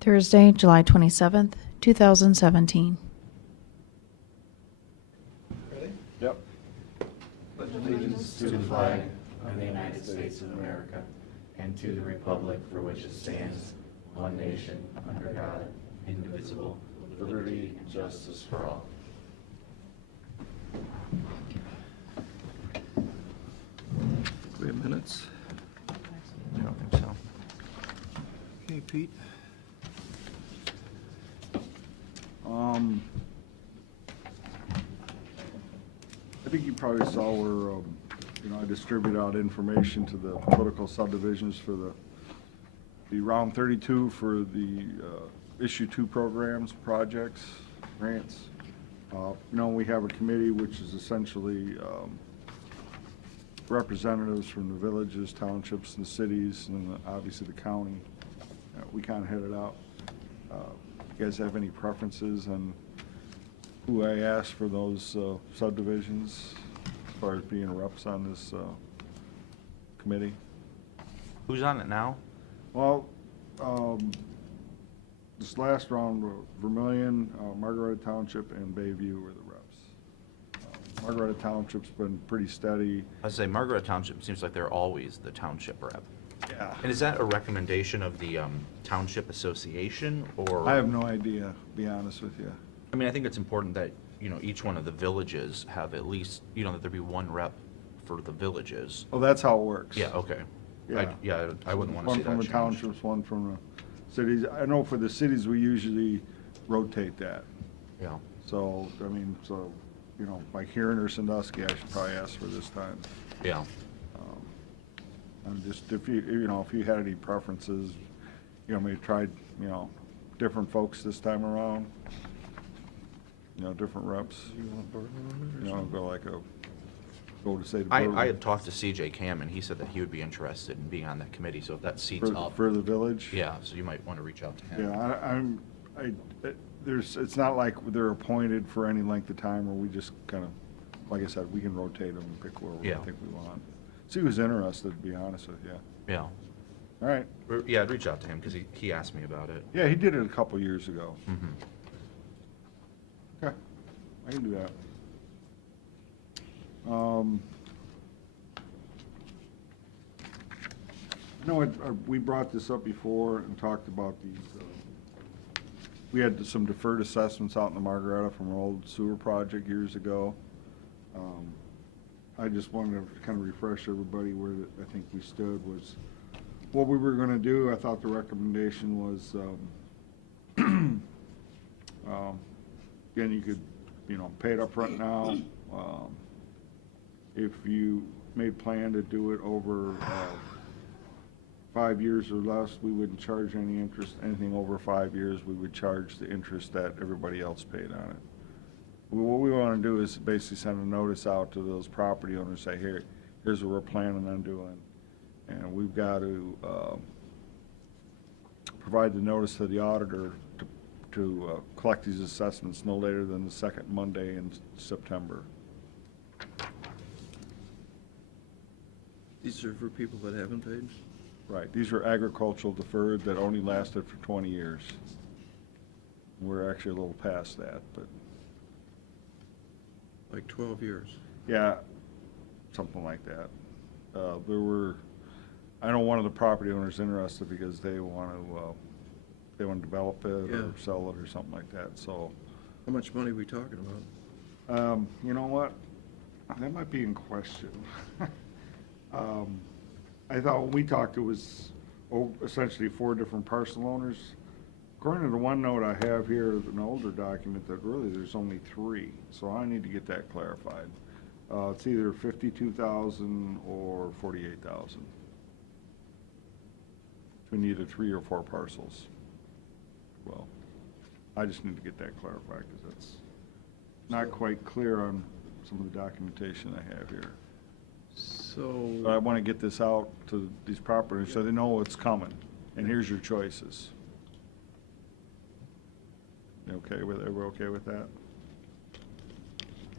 Thursday, July 27th, 2017. Ready? Yep. Pledge allegiance to the flag of the United States of America and to the republic for which it stands, one nation, under God, indivisible, with liberty and justice for all. We have minutes. I don't think so. Okay, Pete. I think you probably saw where, I distribute out information to the political subdivisions for the round 32 for the issue 2 programs, projects, grants. We have a committee which is essentially representatives from the villages, townships, and cities, and obviously the county. We kind of head it out. You guys have any preferences on who I asked for those subdivisions as far as being reps on this committee? Who's on it now? Well, this last round, Vermillion, Margaret Township, and Bayview were the reps. Margaret Township's been pretty steady. I'd say Margaret Township seems like they're always the township rep. Yeah. And is that a recommendation of the Township Association, or? I have no idea, to be honest with you. I mean, I think it's important that, each one of the villages have at least, that there be one rep for the villages. Oh, that's how it works. Yeah, okay. Yeah. I wouldn't want to see that One from the changed. townships, one from the cities. I know for the cities, we usually rotate that. Yeah. So, like here in Sandusky, I should probably ask for this time. Yeah. And just if you had any preferences, we tried, different folks this time around. Different reps. You want Barbara on it or something? Go to say the. I had talked to CJ Cam, and he said that he would be interested in being on that committee, so if that seat's up. For the village? Yeah, so you might want to reach out to him. Yeah, it's not like they're appointed for any length of time, or we just kind of, like I said, we can rotate them and pick where we Yeah. think we want. See who's interested, to be honest with you. Yeah. All right. Yeah, I'd reach out to him, because he asked me about it. Yeah, he did it a couple years ago. Mm-hmm. Okay, I can do that. We brought this up before and talked about these, we had some deferred assessments out in the Margaretta from our old sewer project years ago. I just wanted to kind of refresh everybody where I think we stood was what we were gonna do. I thought the recommendation was, again, you could, pay it up front now. If you made plan to do it over 5 years or less, we wouldn't charge any interest. Anything over 5 years, we would charge the interest that everybody else paid on it. What we want to do is basically send a notice out to those property owners, say, here's what we're planning on doing. And we've got to provide the notice to the auditor to collect these assessments no later than the second Monday in September. These are for people that haven't paid? Right, these are agricultural deferred that only lasted for 20 years. We're actually a little past that, but, Like 12 years? yeah, something like that. I know one of the property owners interested because they want to develop it Yeah. or sell it or something like that, so. How much money are we talking about? You know what? That might be in question. I thought when we talked, it was essentially 4 different parcel owners. According to the one note I have here, an older document, that really there's only 3, so I need to get that clarified. It's either 52,000 or 48,000. We need 3 or 4 parcels. Well, I just need to get that clarified, because that's not quite clear on some of the documentation I have here. But I So, want to get this out to these properties so they know what's coming, and here's your choices. You okay with, everyone okay with that?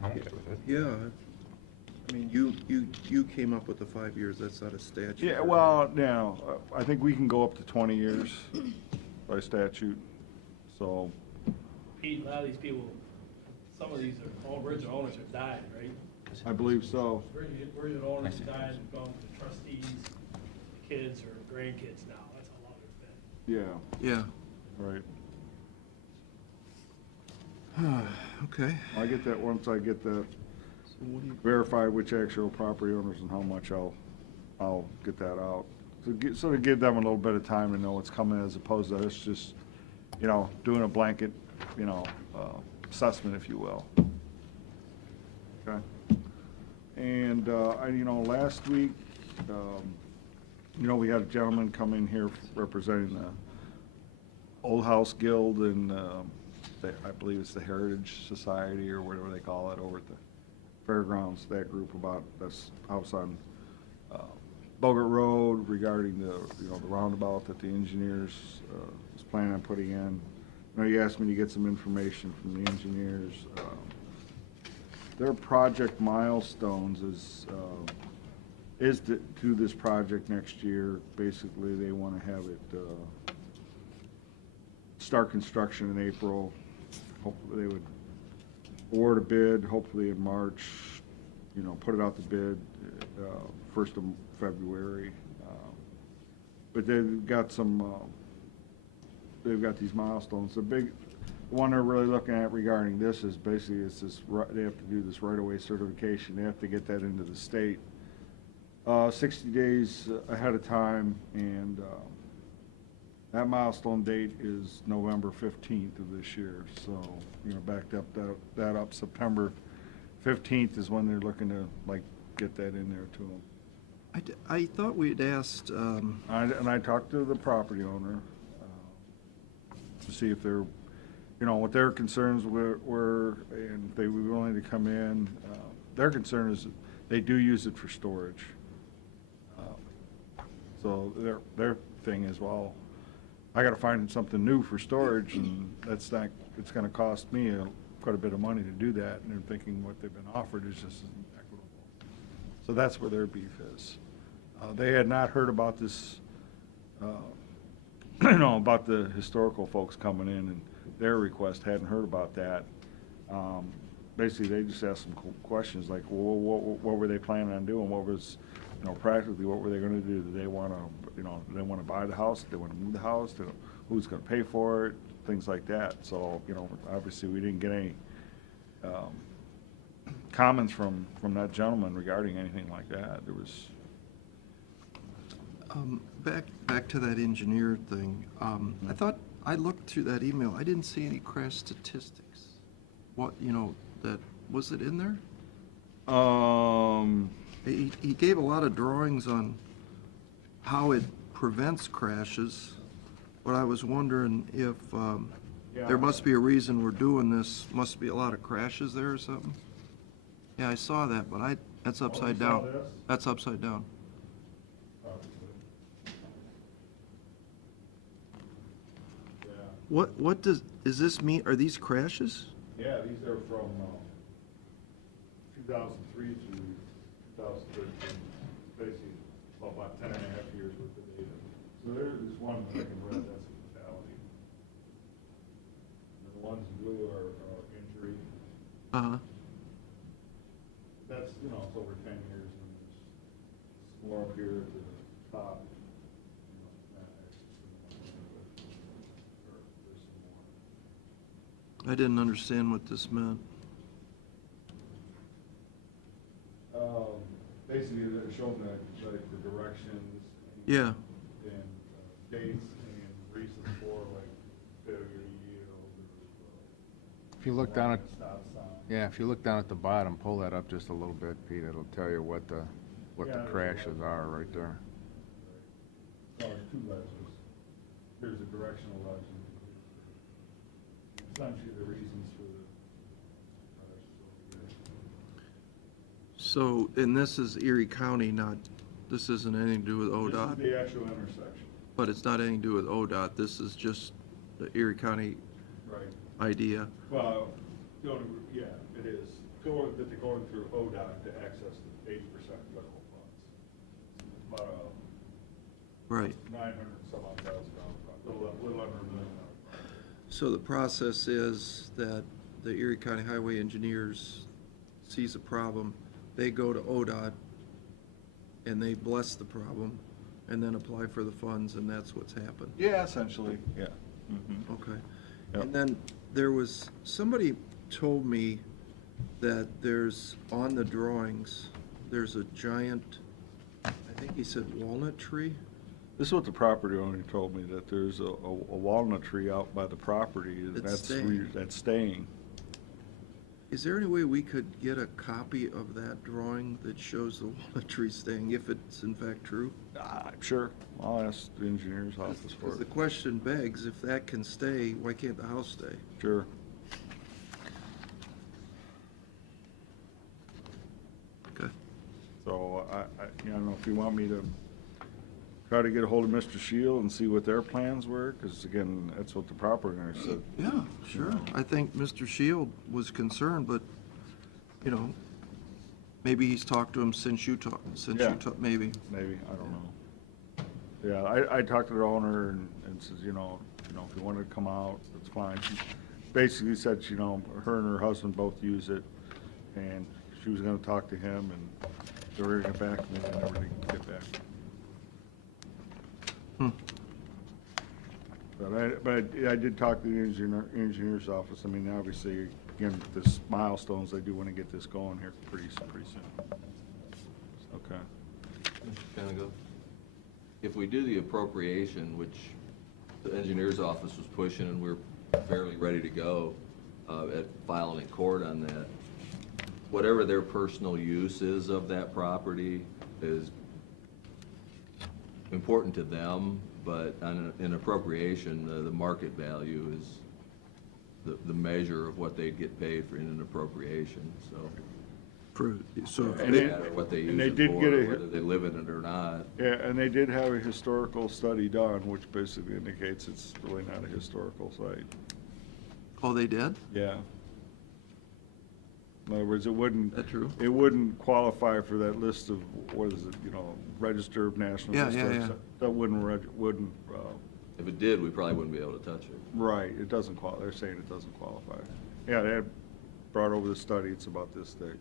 I'm okay with it. yeah, I mean, you came up with the 5 years, that's not a statute. Yeah, well, now, I think we can go up to 20 years. by statute, so, Pete, a lot of these people, some of these are, all original owners have died, right? I believe so. Original owners have died and gone to the trustees, kids or grandkids now, that's how long it's been. Yeah, Yeah. right. Okay. I get that, once I get that verify which actual property owners and how much, I'll get that out. So to give them a little bit of time to know what's coming, as opposed to us just, doing a blanket, assessment, if you will. Okay? And, last week, we had a gentleman come in here representing the Old House Guild and, I believe it's the Heritage Society or whatever they call it over at the fairgrounds, that group about this house on Bogart Road regarding the roundabout that the engineers was planning on putting in. He asked me to get some information from the engineers. Their project milestones is to do this project next year. Basically, they want to have it start construction in April. Hopefully, they would award a bid, hopefully in March, put it out to bid, 1st of February. But they've got these milestones. The big one they're really looking at regarding this is basically, they have to do this right-of-way certification. They have to get that into the state 60 days ahead of time, and that milestone date is November 15th of this year. So, backed up that up. September 15th is when they're looking to get that in there to them. I thought we'd asked, I talked to the property owner to see if they're, what their concerns were, and if they were willing to come in. Their concern is that they do use it for storage. So their thing is, well, I gotta find something new for storage, and it's gonna cost me quite a bit of money to do that, and they're thinking what they've been offered is just equitable. So that's where their beef is. They had not heard about this, about the historical folks coming in, and their request hadn't heard about that. Basically, they just asked some questions like, well, what were they planning on doing? What was, practically, what were they gonna do? Do they wanna, do they wanna buy the house? Do they wanna move the house? Who's gonna pay for it? Things like that. So, obviously, we didn't get any comments from that gentleman regarding anything like that. There was. back to that engineer thing. I thought, I looked through that email, I didn't see any crash statistics. What, was it in there? He gave a lot of drawings on how it prevents crashes, but I was wondering if, there must be a reason we're doing this, must be a lot of crashes there or something? Yeah, I saw that, but that's upside you saw down. this? That's upside down. Yeah. What does this mean? Are these crashes? Yeah, these are from 2003 through 2013, basically about 10 and a half years worth of data. So there's one that I can read, that's a fatality. And the ones in blue are injury. Uh-huh. That's, it's over 10 years, and there's more up here at the top. There's some more. I didn't understand what this meant. Basically, they're showing the directions. Yeah. And dates and reasons for failure to yield. If you look down at, Stop sign. yeah, if you look down at the bottom, pull that up just a little bit, Pete, it'll tell you what the Yeah, crashes are right there. Oh, there's two legends. There's a directional legend. Essentially, the reasons for the crashes over here. So, and this is Erie County, this isn't anything to do with ODOT, This is the actual intersection. but it's not anything to do with ODOT, this is just the Erie County Right. idea. Well, yeah, it is. That they're going through ODOT to access the 80% federal funds. About Right. $900 some odd thousand project. little under $1 million. So the process is that the Erie County Highway Engineers sees a problem, they go to ODOT, and they bless the problem, and then apply for the funds, and that's what's happened. Yeah, essentially, yeah. Mhm. Okay. Yep. And then there was, somebody told me that there's, on the drawings, there's a giant, I think he said walnut tree? This is what the property owner told me, that there's a walnut tree out by the property, and That's that's staying. that's staying. Is there any way we could get a copy of that drawing that shows the walnut tree staying, if it's in fact true? Sure, I'll ask the engineer's office for Because the it. question begs, if that can stay, why can't the house stay? Sure. Okay. So I don't know if you want me to try to get a hold of Mr. Shield and see what their plans were, because again, that's what the property owner said. Yeah, sure. I think Mr. Shield was concerned, but, you know, maybe he's talked to him since you talked, Yeah. maybe. Maybe, I don't know. Yeah, I talked to the owner and says, you know, if you wanted to come out, that's fine. She basically said, you know, her and her husband both use it, and she was gonna talk to him, and they were gonna get back to me, and they never did get back. But I did talk to the engineer's office. I mean, obviously, again, with this milestones, they do wanna get this going here pretty soon. Okay. Kind of go. If we do the appropriation, which the engineer's office was pushing and we're fairly ready to go, at filing in court on that, whatever their personal use is of that property is important to them, but on an appropriation, the market value is the measure of what they'd get paid for in an appropriation, so. So if And they- it- No matter what they and use they it did for, get a- whether they live in it or not. Yeah, and they did have a historical study done, which basically indicates it's really not a historical site. Oh, they did? Yeah. In other words, it wouldn't. That true? It wouldn't qualify for that list of, what is it, Register of National Yeah, Historic. yeah. That wouldn't, If it did, we probably wouldn't be able to touch it. right, it doesn't they're saying it doesn't qualify. Yeah, they had brought over the study, it's about this thick.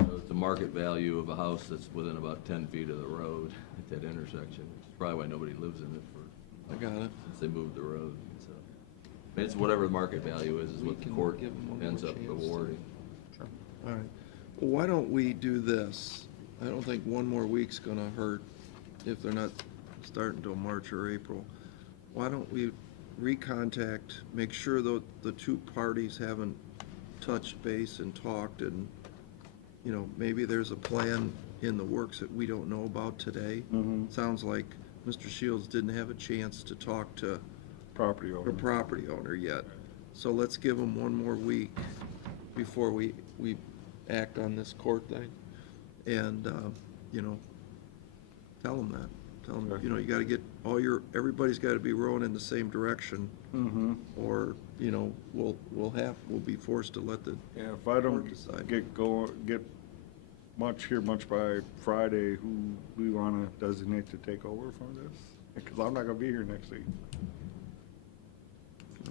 So it's the market value of a house that's within about 10 feet of the road at that intersection. It's probably why nobody lives in it I got it. since they moved the road, so. I mean, it's whatever the market value is what the can court give 'em one more ends up chance to- awarding. All right. Well, why don't we do this? I don't think one more week's gonna hurt if they're not starting till March or April. Why don't we recontact, make sure that the two parties haven't touched base and talked, and, you know, maybe there's a plan in the works that we don't know about today. Sounds like Mr. Shields didn't have a chance to talk to Property the owner. property owner yet. So let's give them one more week before we act on this court thing. And, you know, tell them that. Tell them, you know, you gotta get everybody's gotta be rowing in the same direction. Or, you know, we'll be forced to let the, Yeah, if I don't Court decide. get much by Friday, who we wanna designate to take over from this? Because I'm not gonna be here next week.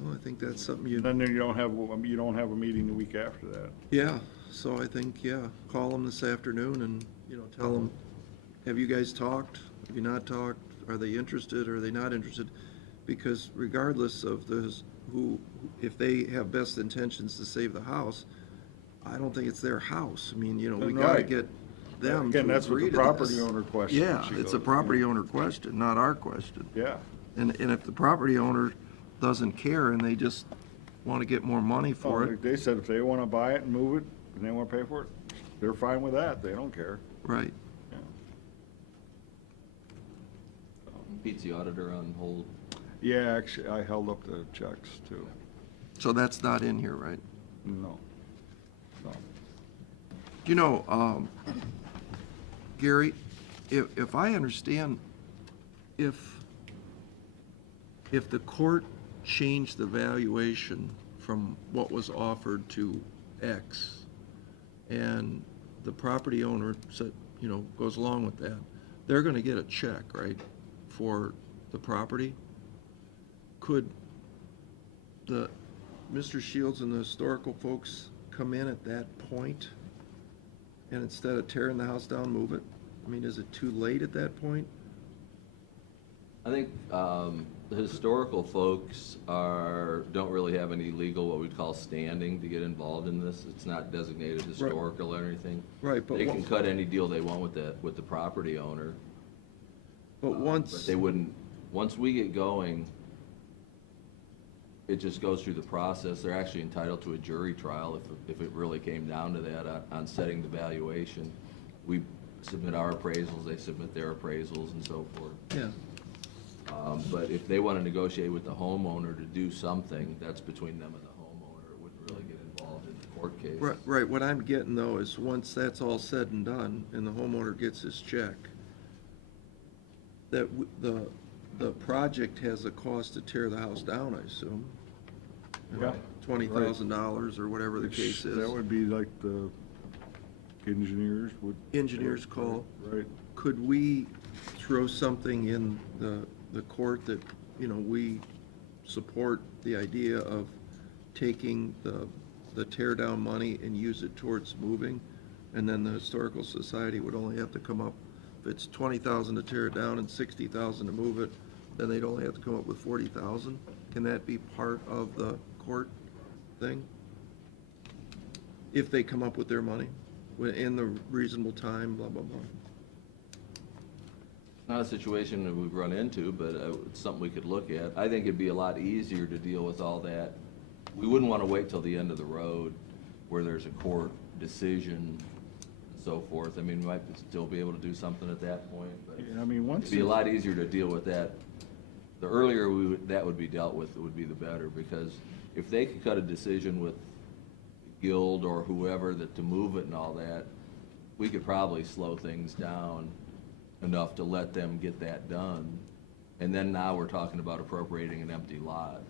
well, I think that's something you, Then you don't have a meeting the week after that. yeah, so I think, yeah, call them this afternoon and, you know, tell them, have you guys talked? Have you not talked? Are they interested? Are they not interested? Because regardless of if they have best intentions to save the house, I don't think it's their house. I mean, you know, we gotta Right. get them Again, to that's what agree the to property this. owner question. Yeah, she it's a goes, property owner question, not our question. Yeah, And if the property owner doesn't care and they just wanna get more money for Like it, they said if they wanna buy it and move it, and they wanna pay for it, they're fine with that, they don't care. right. Yeah. Pete's the auditor on hold. Yeah, actually, I held up the checks too. So that's not in here, right? No. No. You know, Gary, if I understand, if the court changed the valuation from what was offered to X, and the property owner said, you know, goes along with that, they're gonna get a check, right, for the property? could Mr. Shields and the historical folks come in at that point, and instead of tearing the house down, move it? I mean, is it too late at that point? I think the historical folks don't really have any legal, what we'd call standing to get involved in this. It's not designated historical or anything. Right, but They can cut any deal they want with the property owner. But once, They wouldn't, once we get going, it just goes through the process. They're actually entitled to a jury trial if it really came down to that on setting the valuation. We submit our appraisals, they submit their appraisals and so forth. yeah, But if they want to negotiate with the homeowner to do something, that's between them and the homeowner. It wouldn't really get involved in the court case. right, what I'm getting though is once that's all said and done, and the homeowner gets his check, that the project has a cost to tear the house down, I assume. Yeah. $20,000 or whatever the case That is. would be like the engineers would. Engineer's call. Right. Could we throw something in the court that, you know, we support the idea of taking the tear down money and use it towards moving? And then the Historical Society would only have to come up, if it's $20,000 to tear it down and $60,000 to move it, then they'd only have to come up with $40,000? Can that be part of the court thing? If they come up with their money, in the reasonable time, blah, blah, blah. Not a situation that we've run into, but it's something we could look at. I think it'd be a lot easier to deal with all that. We wouldn't want to wait till the end of the road where there's a court decision and so forth. I mean, we might still be able to do something at that point, but Yeah, I mean, once. it'd be a lot easier to deal with that. The earlier that would be dealt with, it would be the better, because if they could cut a decision with Guild or whoever to move it and all that, we could probably slow things down enough to let them get that done. And then now we're talking about appropriating an empty lot.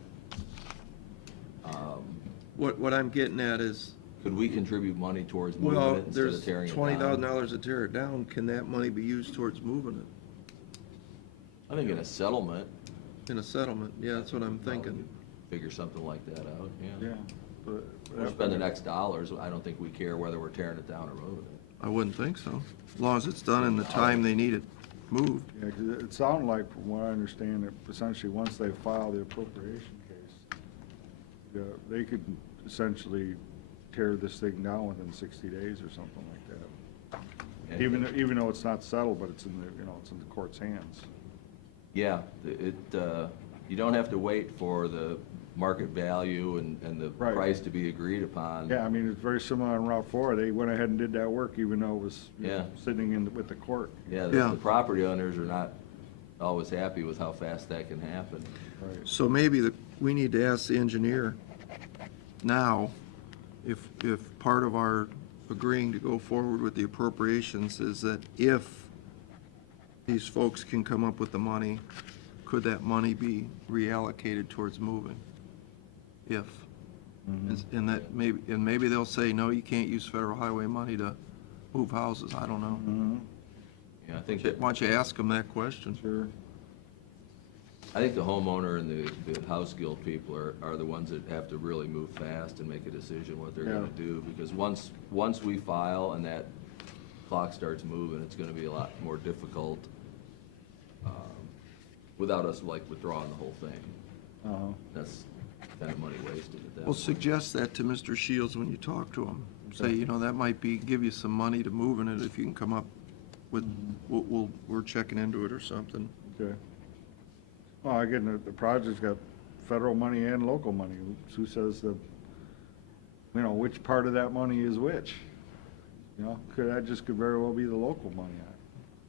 What I'm getting at is, Could we contribute money towards moving well, it instead there's of tearing it $20,000 down? to tear it down, can that money be used towards moving it? I think in a settlement, In a settlement, yeah, that's what I'm we thinking. could figure something like that out, yeah. Yeah. but- We're spending X dollars, I don't think we care whether we're tearing it down or moving it. I wouldn't think so, as long as it's done in the time they need it moved. Yeah, 'cause it sounded like, from what I understand, that essentially, once they file the appropriation case, they could essentially tear this thing down within 60 days or something like that. And- Even though it's not settled, but it's in the, it's in the court's hands. Yeah, you don't have to wait for the market value and the Right. price to be agreed upon. Yeah, I mean, it's very similar on Route 4. They went ahead and did that work even though it was Yeah. sitting with the court. Yeah, Yeah. the property owners are not always happy with how fast that can happen. Right. So maybe we need to ask the engineer now, if part of our agreeing to go forward with the appropriations is that if these folks can come up with the money, could that money be reallocated towards moving? If. And that maybe they'll say, no, you can't use federal highway money to move houses, I don't know. Mhm. Yeah, I think that, Why don't you ask them that question? Sure. I think the homeowner and the house guild people are the ones that have to really move fast and make a decision what they're gonna Yeah. do, because once we file and that clock starts moving, it's gonna be a lot more difficult, without us like withdrawing the whole thing. Uh-huh. That's kind of money wasted at that Well, point. suggest that to Mr. Shields when you talk to him. Say, Okay. that might give you some money to move in it if you can come up with, we're checking into it or something. Okay. Well, again, the project's got federal money and local money. Who says which part of that money is which? That could very well be the local money.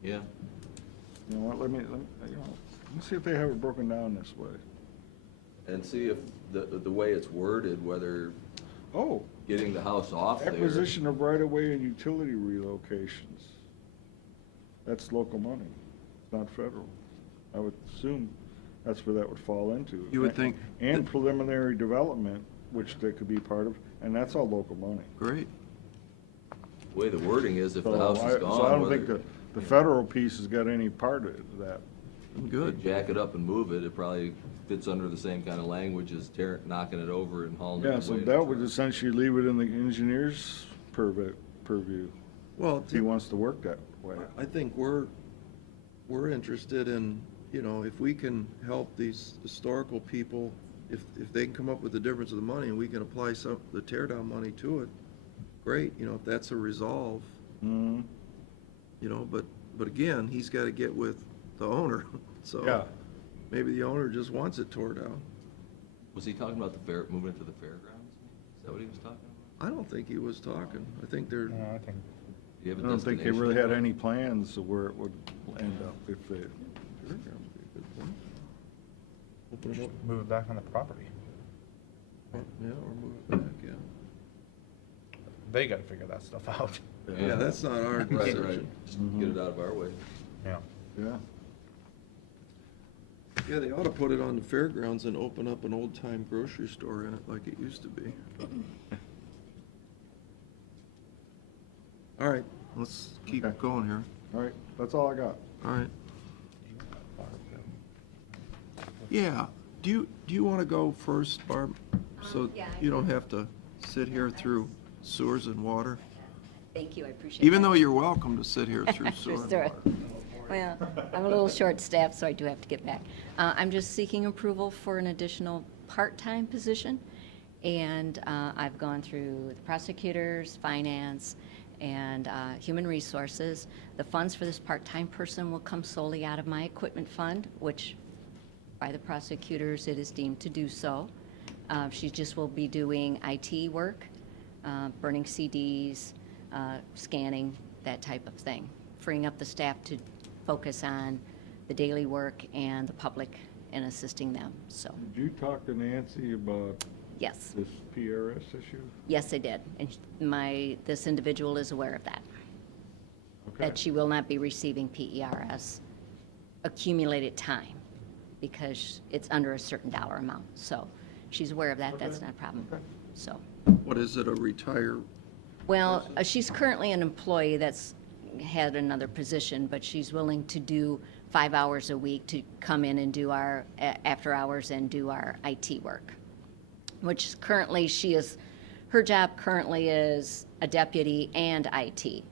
Yeah, You know what, let me see if they have it broken down this way. and see if the way it's worded, whether Oh, getting the house off there. acquisition of right-of-way and utility relocations. That's local money, it's not federal. I would assume that's where that would fall into. You would think And preliminary development, which that could be part of, and that's all local money. Great. The way the wording is, if the So house is gone. So I don't whether- think the federal piece has got any part of that. Good. Jack it up and move it, it probably fits under the same kind of language as knocking it over and hauling it away. Yeah, so to that would truck. essentially leave it in the engineer's purview, Well, if he wants to work that way. I think we're interested in, you know, if we can help these historical people, if they can come up with the difference of the money and we can apply some, the tear down money to it, great, you know, if that's a resolve, Mhm. you know, but again, he's gotta get with the owner, so. Yeah. Maybe the owner just wants it tore down. Was he talking about moving it to the fairgrounds? Is that what he was talking about? I don't think he was talking, I think they're, No, I think, Do you have I a don't think they destination really in had mind? any plans of where it would end up if they, fairgrounds would be a good point. Open it up, move it back on the property. yeah, or move it back, yeah. They gotta figure that stuff out. Yeah, that's not our Right, decision. right, just get it out of our way. Yeah. yeah. Yeah, they ought to put it on the fairgrounds and open up an old-time grocery store in it like it used to be. All right, let's keep Okay. going here. All right, that's all I got. All right. Yeah, do you want to go first, Barb? So Yeah, I you don't have to sit here through sewers and water? Thank you, I appreciate it. Even though you're welcome to sit here through sewer and water. Well, I'm a little short-staffed, so I do have to get back. I'm just seeking approval for an additional part-time position, and I've gone through the prosecutors, finance, and human resources. The funds for this part-time person will come solely out of my equipment fund, which by the prosecutors, it is deemed to do so. She just will be doing IT work, burning CDs, scanning, that type of thing, freeing up the staff to focus on the daily work and the public and assisting them. So, Did you talk to Nancy about yes, this PRS issue? yes, I did. And this individual is aware of that, Okay. that she will not be receiving PERS accumulated time because it's under a certain dollar amount. So she's aware of that. That's not a problem. So. What is it, a retire? Well, she's currently an employee that's had another position, but she's willing to do 5 hours a week to come in and do our after hours and do our IT work, which currently her job currently is a deputy and IT.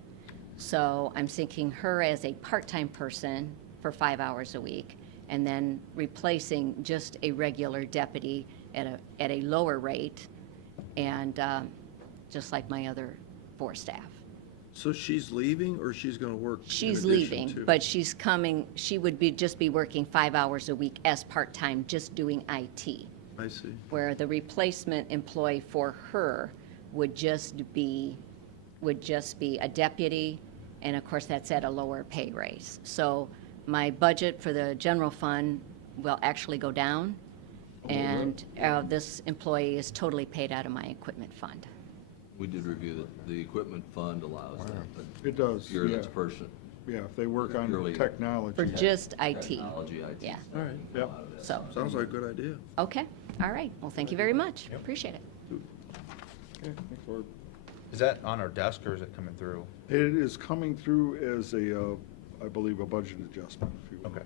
So I'm seeking her as a part-time person for 5 hours a week, and then replacing just a regular deputy at a lower rate, and just like my other 4 staff. So she's leaving, or she's gonna work in She's addition leaving, to? but she's coming, she would just be working 5 hours a week as part-time, just doing IT, I see. where the replacement employee for her would just be a deputy, and of course, that's at a lower pay raise. So my budget for the general fund will actually go down, and this employee is totally paid out of my equipment fund. We did review that the equipment fund allows that, but It does, you're yeah. this person. Yeah, if they work on Purely- technology. For just IT. Technology, IT. Yeah. All right, Yep. So, sounds like a good idea. okay, all right. Well, thank you very much. Appreciate it. Okay, thanks, Barb. Is that on our desk or is it coming through? It is coming through as a, I believe, a budget adjustment, if you will. Okay.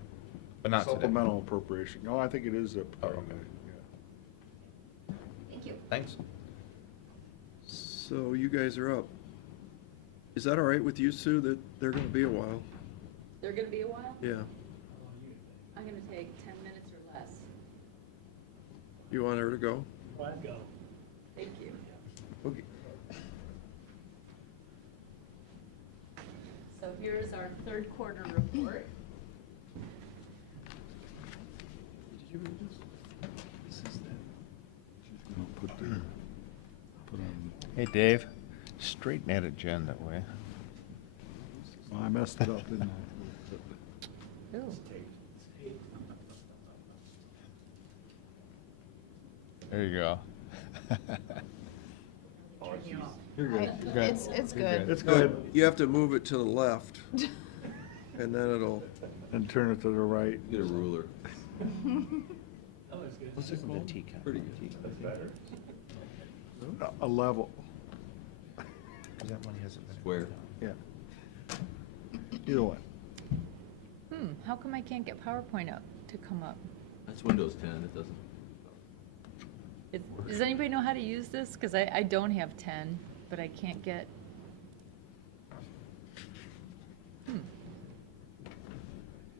But not today? Supplemental appropriation. No, I think it is a part of okay. it, yeah. Thank you. Thanks. So you guys are up. Is that all right with you, Sue, that they're gonna be a while? They're gonna be a while? Yeah. I'm gonna take 10 minutes or less. You want her to go? I'd go. Thank you. Okay. So here's our third quarter report. Did you read this? This is that. She's gonna put on, Hey, Dave, straighten that agenda, will you? well, I messed it up, didn't I? There you go. You're good. You're good. It's You're good. It's No, good. you have to move it to the left, and then it'll, And turn it to the right. Get a ruler. That looks good. Let's look at the teacup. Pretty good. Better. A level, Because that one hasn't been. Square. yeah. Either way. How come I can't get PowerPoint up to come up? That's Windows 10, it doesn't. Does anybody know how to use this? Because I don't have 10, but I can't get.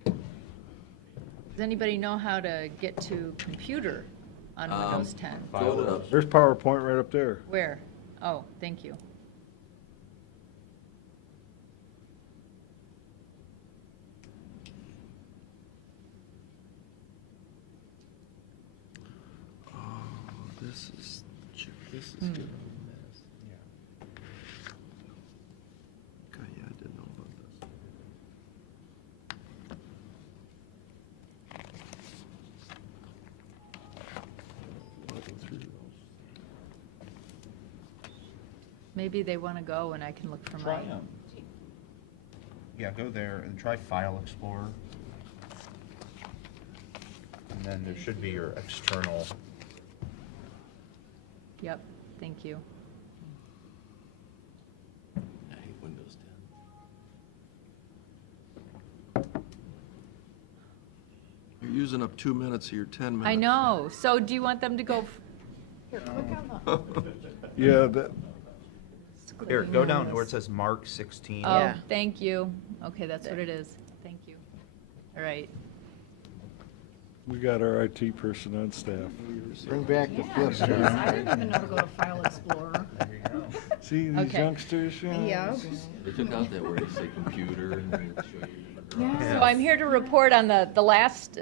Does anybody know how to get to computer on Windows 10? Go to, There's PowerPoint right up there. Where? Oh, thank you. Oh, this is getting a mess. Okay, yeah, I didn't know about this. Maybe they want to go and I can look for Try mine. them. Yeah, go there and try File Explorer. And then there should be your external. Yep, thank you. I hate Windows 10. You're using up 2 minutes of your 10 minutes. I know. So do you want them to go? Here, click on Yeah, that, Here, go down where it says Mark 16. Oh, Yeah. thank you. Okay, that's what it is. Thank you. All right. we got our IT person on staff. Bring back the flip I chart. didn't even know to go to File Explorer. See these Okay. youngsters? Yeah. They took out that word, they say computer, and they show you. So I'm here to report on the last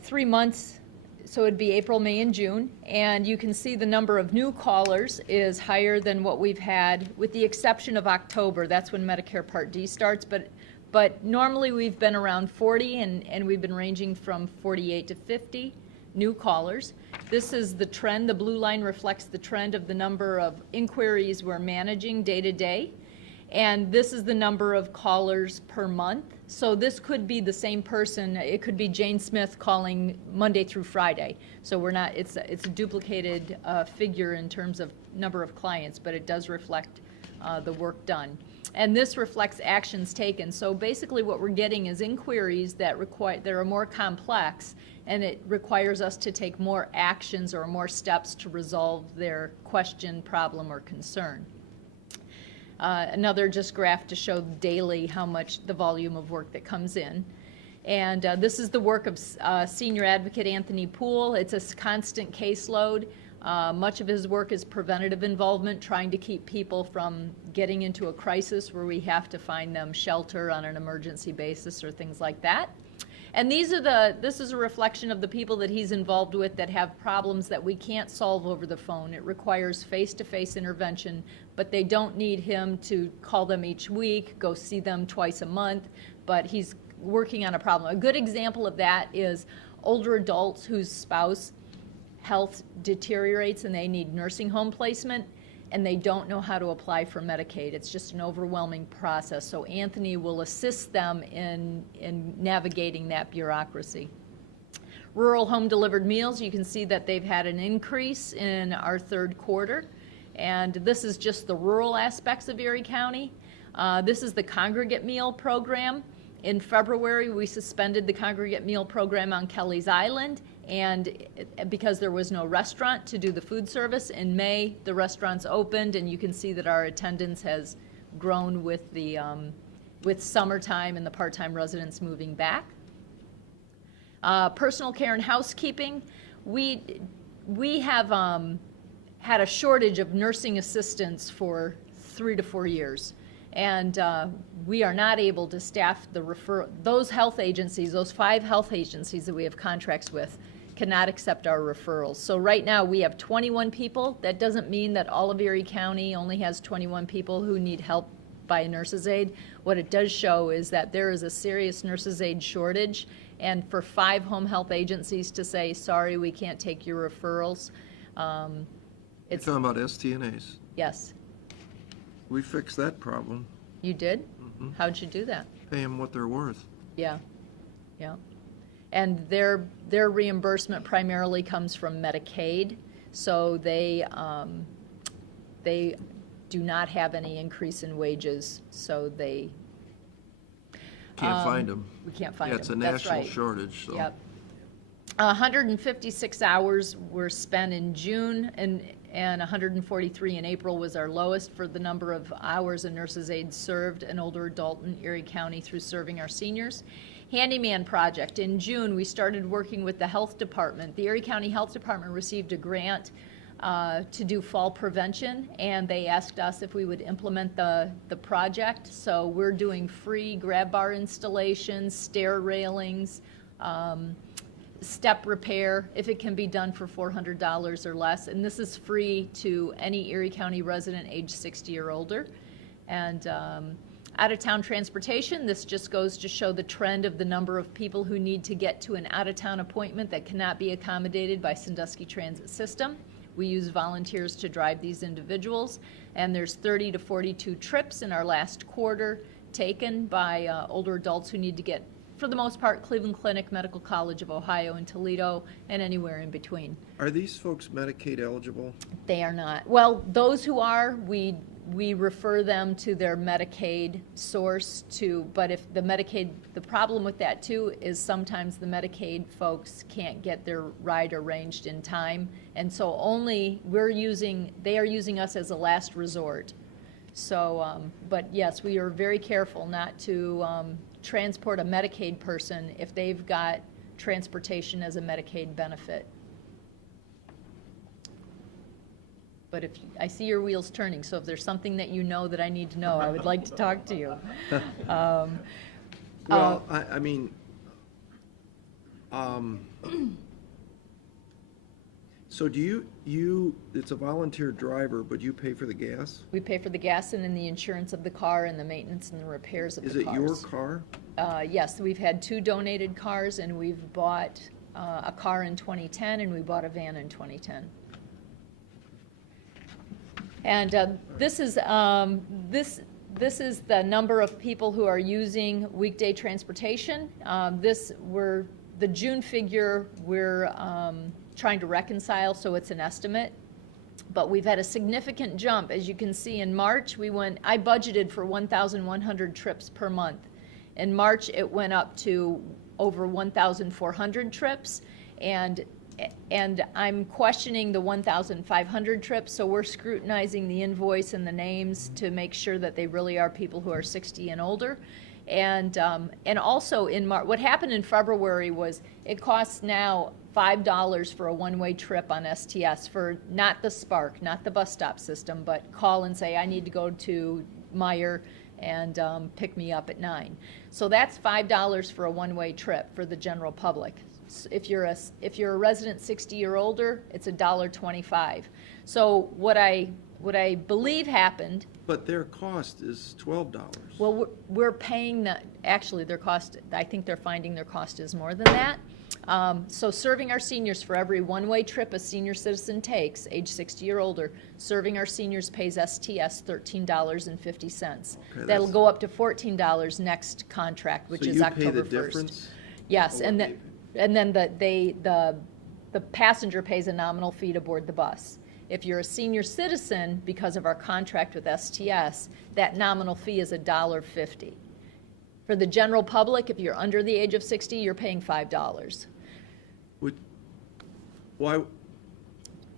3 months, so it'd be April, May, and June. And you can see the number of new callers is higher than what we've had, with the exception of October. That's when Medicare Part D starts. But normally we've been around 40, and we've been ranging from 48 to 50 new callers. This is the trend. The blue line reflects the trend of the number of inquiries we're managing day to day. And this is the number of callers per month. So this could be the same person. It could be Jane Smith calling Monday through Friday. So we're not, it's a duplicated figure in terms of number of clients, but it does reflect the work done. And this reflects actions taken. So basically what we're getting is inquiries that are more complex, and it requires us to take more actions or more steps to resolve their question, problem, or concern. Another just graph to show daily how much the volume of work that comes in. And this is the work of Senior Advocate Anthony Poole. It's a constant caseload. Much of his work is preventative involvement, trying to keep people from getting into a crisis where we have to find them shelter on an emergency basis or things like that. And this is a reflection of the people that he's involved with that have problems that we can't solve over the phone. It requires face-to-face intervention, but they don't need him to call them each week, go see them twice a month, but he's working on a problem. A good example of that is older adults whose spouse health deteriorates and they need nursing home placement, and they don't know how to apply for Medicaid. It's just an overwhelming process. So Anthony will assist them in navigating that bureaucracy. Rural home delivered meals, you can see that they've had an increase in our third quarter. And this is just the rural aspects of Erie County. This is the congregate meal program. In February, we suspended the congregate meal program on Kelly's Island, and because there was no restaurant to do the food service. In May, the restaurants opened, and you can see that our attendance has grown with the with summertime and the part-time residents moving back. Personal care and housekeeping, we have had a shortage of nursing assistants for 3 to 4 years. And we are not able to staff those health agencies, those 5 health agencies that we have contracts with, cannot accept our referrals. So right now we have 21 people. That doesn't mean that all of Erie County only has 21 people who need help by a nurse's aide. What it does show is that there is a serious nurse's aide shortage, and for 5 home health agencies to say, sorry, we can't take your referrals. You're It's, talking about STNAs. yes, We fixed that problem. you did? Mhm. How'd you do that? Pay them what they're worth. Yeah, yeah. And their reimbursement primarily comes from Medicaid, so they do not have any increase in wages, so they. Can't find them. We can't find Yeah, them. it's a That's national right. shortage, so. Yep. 156 hours were spent in June, and 143 in April was our lowest for the number of hours a nurse's aide served an older adult in Erie County through serving our seniors. Handyman project. In June, we started working with the health department. The Erie County Health Department received a grant to do fall prevention, and they asked us if we would implement the project. So we're doing free grab bar installations, stair railings, step repair, if it can be done for $400 or less. And this is free to any Erie County resident age 60 or older. And out-of-town transportation, this just goes to show the trend of the number of people who need to get to an out-of-town appointment that cannot be accommodated by Sandusky Transit System. We use volunteers to drive these individuals, and there's 30 to 42 trips in our last quarter taken by older adults who need to get, for the most part, Cleveland Clinic, Medical College of Ohio, and Toledo, and anywhere in between. Are these folks Medicaid eligible? They are not. Well, those who are, we refer them to their Medicaid source but if the Medicaid, the problem with that too is sometimes the Medicaid folks can't get their ride arranged in time, and so they are using us as a last resort. So, but yes, we are very careful not to transport a Medicaid person if they've got transportation as a Medicaid benefit. But I see your wheels turning, so if there's something that you know that I need to know, I would like to talk to you. Well, I mean, so do you, it's a volunteer driver, but you pay for the gas? We pay for the gas and then the insurance of the car and the maintenance and the repairs of the Is it cars. your car? Yes, we've had 2 donated cars, and we've bought a car in 2010, and we bought a van in 2010. And this is the number of people who are using weekday transportation. The June figure we're trying to reconcile, so it's an estimate. But we've had a significant jump. As you can see, in March, I budgeted for 1,100 trips per month. In March, it went up to over 1,400 trips, and I'm questioning the 1,500 trips, so we're scrutinizing the invoice and the names to make sure that they really are people who are 60 and older. And also in March, what happened in February was it costs now $5 for a one-way trip on STS for not the Spark, not the bus stop system, but call and say, I need to go to Meyer and pick me up at 9. So that's $5 for a one-way trip for the general public. If you're a resident 60 or older, it's $1.25. So what I believe happened. But their cost is $12. Well, we're paying actually their cost. I think they're finding their cost is more than that. So serving our seniors for every one-way trip a senior citizen takes, age 60 or older, serving our seniors pays STS $13.50. Okay, That'll go up to $14 next contract, which is October 1st. So you pay the difference? Yes, Oh, and okay. then the passenger pays a nominal fee to board the bus. If you're a senior citizen, because of our contract with STS, that nominal fee is $1.50. For the general public, if you're under the age of 60, you're paying $5. Why?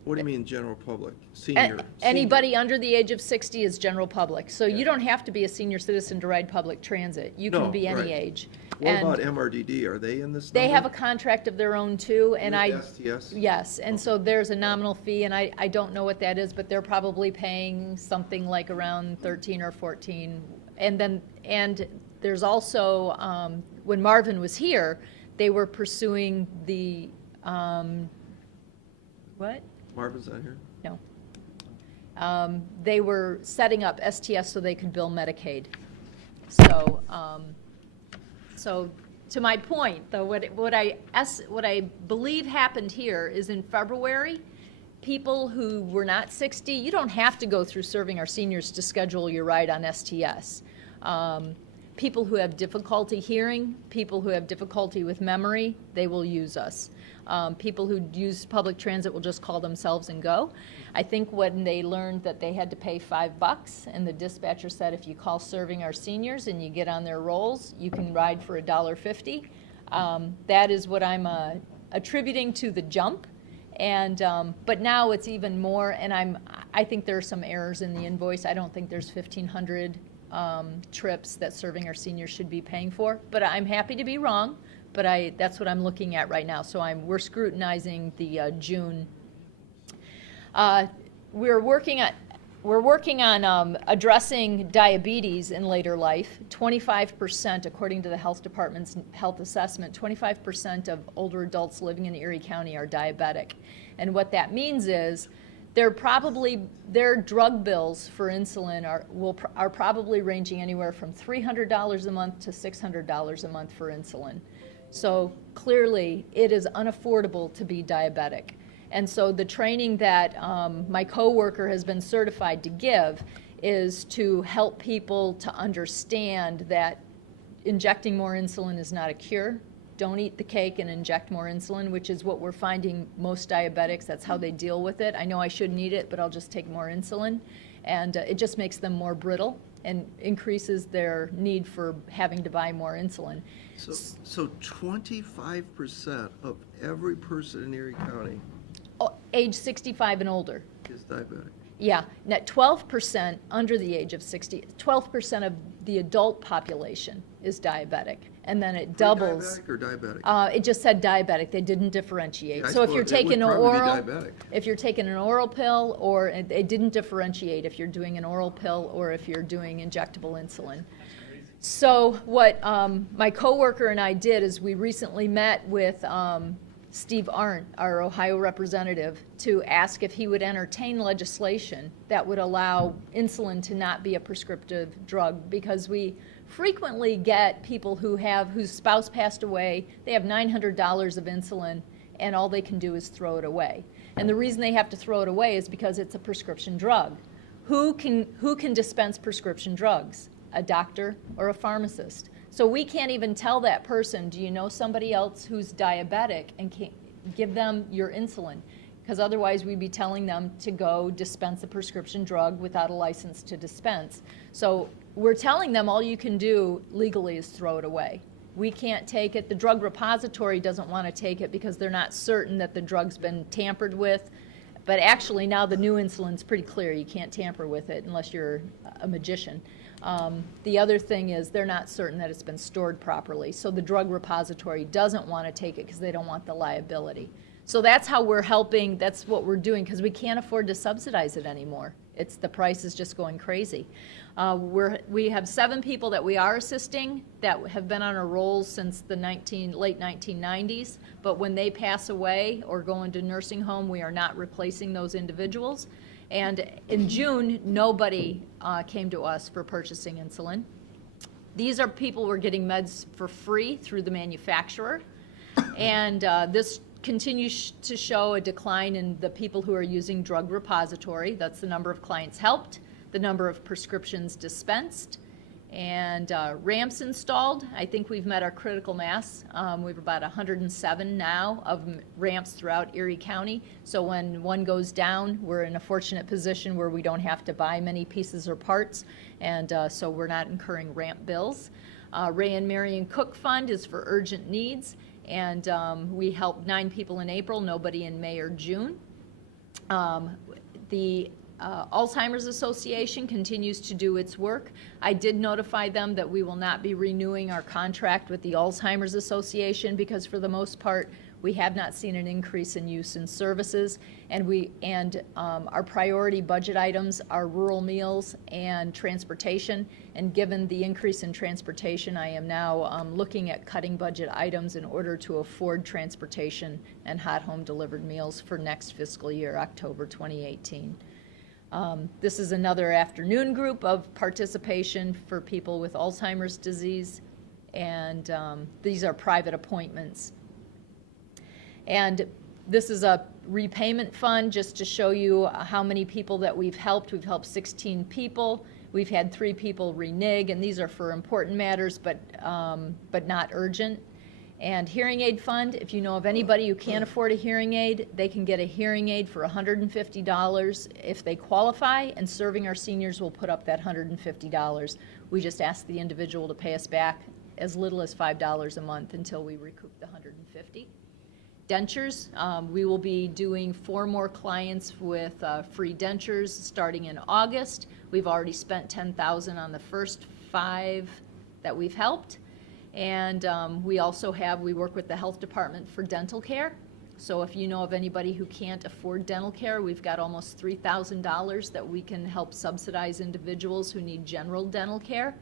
What do you mean general public? Senior? Anybody under the age of 60 is general public. So you don't have to be a senior citizen to ride public transit. You can No, be any right. age. What And about MRDD? Are they in this they number? have a contract of their own too, and With STS? yes, and so there's a nominal fee, and I don't know what that is, but they're probably paying something like around 13 or 14. And there's also, when Marvin was here, they were pursuing the, what? Marvin's not here? No. They were setting up STS so they could bill Medicaid. So to my point, though, what I believe happened here is in February, people who were not 60, you don't have to go through serving our seniors to schedule your ride on STS. people who have difficulty hearing, people who have difficulty with memory, they will use us. People who use public transit will just call themselves and go. I think when they learned that they had to pay $5, and the dispatcher said, if you call Serving Our Seniors and you get on their rolls, you can ride for $1.50. That is what I'm attributing to the jump. And but now it's even more, and I think there are some errors in the invoice. I don't think there's 1,500 trips that Serving Our Seniors should be paying for, but I'm happy to be wrong. But that's what I'm looking at right now. So we're scrutinizing the June. We're working on addressing diabetes in later life. 25%, according to the health department's health assessment, 25% of older adults living in Erie County are diabetic. And what that means is their drug bills for insulin are probably ranging anywhere from $300 a month to $600 a month for insulin. So clearly, it is unaffordable to be diabetic. And so the training that my coworker has been certified to give is to help people to understand that injecting more insulin is not a cure. Don't eat the cake and inject more insulin, which is what we're finding most diabetics. That's how they deal with it. I know I shouldn't eat it, but I'll just take more insulin. And it just makes them more brittle and increases their need for having to buy more insulin. So 25% of every person in Erie County Age 65 and older. is diabetic. Yeah, now 12% under the age of 60, 12% of the adult population is diabetic, and then it doubles. Diabetic or diabetic? It just said diabetic. They didn't differentiate. Yeah, I So if suppose you're it would taking an probably be oral, diabetic. if you're taking an oral pill, or it didn't differentiate if you're doing an oral pill or if you're doing injectable insulin. So what my coworker and I did is we recently met with Steve Arndt, our Ohio representative, to ask if he would entertain legislation that would allow insulin to not be a prescriptive drug, because we frequently get people whose spouse passed away, they have $900 of insulin, and all they can do is throw it away. And the reason they have to throw it away is because it's a prescription drug. Who can dispense prescription drugs? A doctor or a pharmacist. So we can't even tell that person, do you know somebody else who's diabetic, and can't give them your insulin? Because otherwise we'd be telling them to go dispense a prescription drug without a license to dispense. So we're telling them all you can do legally is throw it away. We can't take it. The drug repository doesn't want to take it because they're not certain that the drug's been tampered with. But actually now the new insulin's pretty clear. You can't tamper with it unless you're a magician. The other thing is they're not certain that it's been stored properly. So the drug repository doesn't want to take it because they don't want the liability. So that's how we're helping. That's what we're doing, because we can't afford to subsidize it anymore. The price is just going crazy. We have 7 people that we are assisting that have been on our rolls since the late 1990s. But when they pass away or go into nursing home, we are not replacing those individuals. And in June, nobody came to us for purchasing insulin. These are people who are getting meds for free through the manufacturer. And this continues to show a decline in the people who are using drug repository. That's the number of clients helped, the number of prescriptions dispensed, and ramps installed. I think we've met our critical mass. We have about 107 now of ramps throughout Erie County. So when one goes down, we're in a fortunate position where we don't have to buy many pieces or parts, and so we're not incurring ramp bills. Ray and Marion Cook Fund is for urgent needs, and we helped 9 people in April, nobody in May or June. The Alzheimer's Association continues to do its work. I did notify them that we will not be renewing our contract with the Alzheimer's Association because for the most part, we have not seen an increase in use in services, and our priority budget items are rural meals and transportation. And given the increase in transportation, I am now looking at cutting budget items in order to afford transportation and hot home delivered meals for next fiscal year, October 2018. This is another afternoon group of participation for people with Alzheimer's disease, and these are private appointments. And this is a repayment fund just to show you how many people that we've helped. We've helped 16 people. We've had 3 people renege, and these are for important matters, but not urgent. And hearing aid fund, if you know of anybody who can't afford a hearing aid, they can get a hearing aid for $150 if they qualify, and Serving Our Seniors will put up that $150. We just ask the individual to pay us back as little as $5 a month until we recoup the $150. Dentures, we will be doing 4 more clients with free dentures starting in August. We've already spent $10,000 on the first 5 that we've helped. And we also we work with the health department for dental care. So if you know of anybody who can't afford dental care, we've got almost $3,000 that we can help subsidize individuals who need general dental care.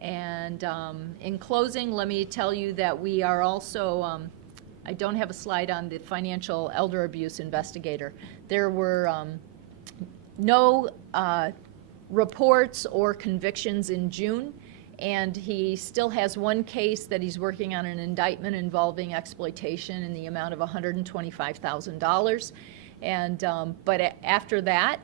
And in closing, let me tell you that we are also, I don't have a slide on the financial elder abuse investigator. There were no reports or convictions in June. And he still has 1 case that he's working on, an indictment involving exploitation in the amount of $125,000. And but after that,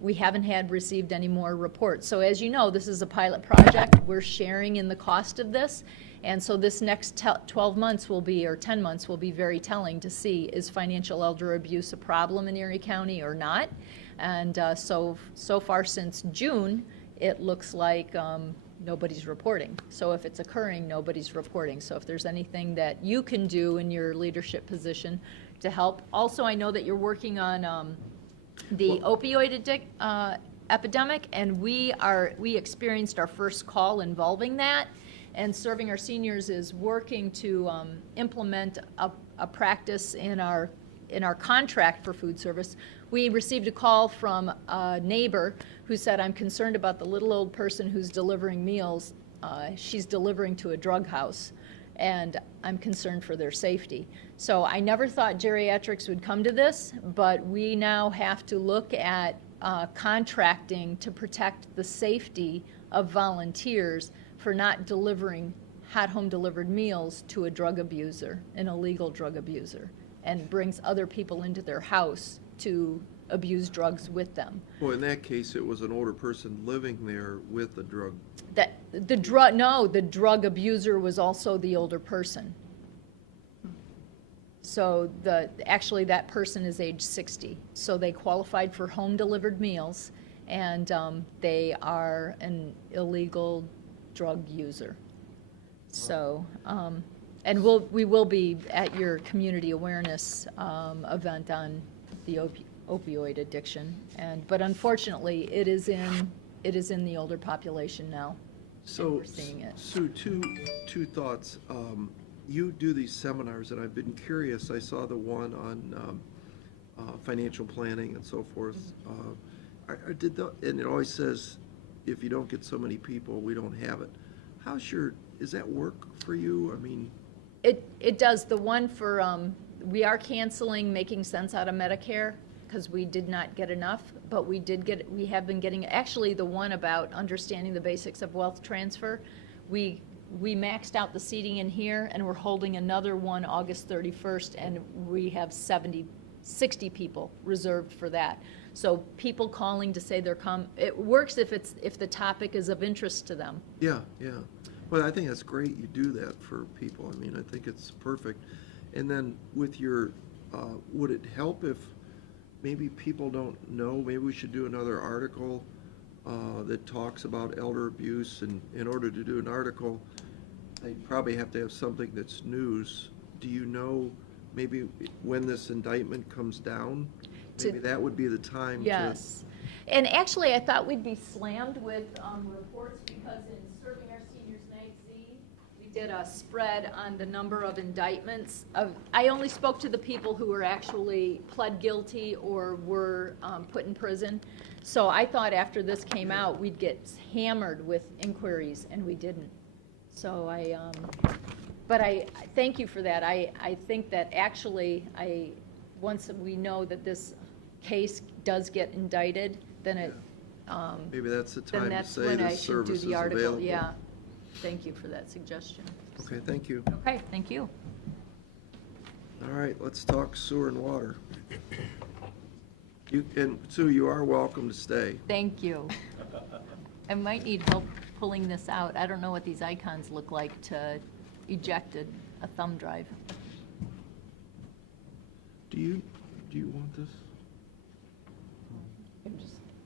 we haven't received any more reports. So as you know, this is a pilot project. We're sharing in the cost of this. And so this next 12 months will be, or 10 months will be very telling to see, is financial elder abuse a problem in Erie County or not? And so far since June, it looks like nobody's reporting. So if it's occurring, nobody's reporting. So if there's anything that you can do in your leadership position to help. Also, I know that you're working on the opioid epidemic, and we experienced our first call involving that. And Serving Our Seniors is working to implement a practice in our contract for food service. We received a call from a neighbor who said, I'm concerned about the little old person who's delivering meals. She's delivering to a drug house, and I'm concerned for their safety. So I never thought geriatrics would come to this, but we now have to look at contracting to protect the safety of volunteers for not delivering home delivered meals to a drug abuser, an illegal drug abuser, and brings other people into their house to abuse drugs with them. Well, in that case, it was an older person living there with a drug. The drug abuser was also the older person. So actually that person is age 60. So they qualified for home delivered meals, and they are an illegal drug user. So, and we will be at your community awareness event on the opioid addiction, but unfortunately, it is in the older population now. So, we're seeing it. Sue, two thoughts. You do these seminars, and I've been curious. I saw the one on financial planning and so forth. And it always says, if you don't get so many people, we don't have it. Is that work for you? I mean, it does. The one for we are canceling Making Sense Out of Medicare because we did not get enough, but we have been getting, actually the one about understanding the basics of wealth transfer, we maxed out the seating in here, and we're holding another one August 31st, and we have 60 people reserved for that. So people calling to say it works if the topic is of interest to them. Yeah. Well, I think that's great you do that for people. I mean, I think it's perfect. And then with your, would it help if maybe people don't know, maybe we should do another article that talks about elder abuse, and in order to do an article, they probably have to have something that's news. Do you know maybe when this indictment comes down? Maybe that would be the time. Yes. And actually, I thought we'd be slammed with reports because in Serving Our Seniors Magazine, we did a spread on the number of indictments. I only spoke to the people who were actually pled guilty or were put in prison. So I thought after this came out, we'd get hammered with inquiries, and we didn't. So but I thank you for that. I think that actually, once we know that this case does get indicted, then it, maybe that's the then time to that's say when I this should do service is the article. available. Yeah. Thank you for that suggestion. Okay, thank you. Okay, thank you. All right, let's talk sewer and water. And Sue, you are welcome to stay. Thank you. I might need help pulling this out. I don't know what these icons look like to eject a thumb drive. Do you want this?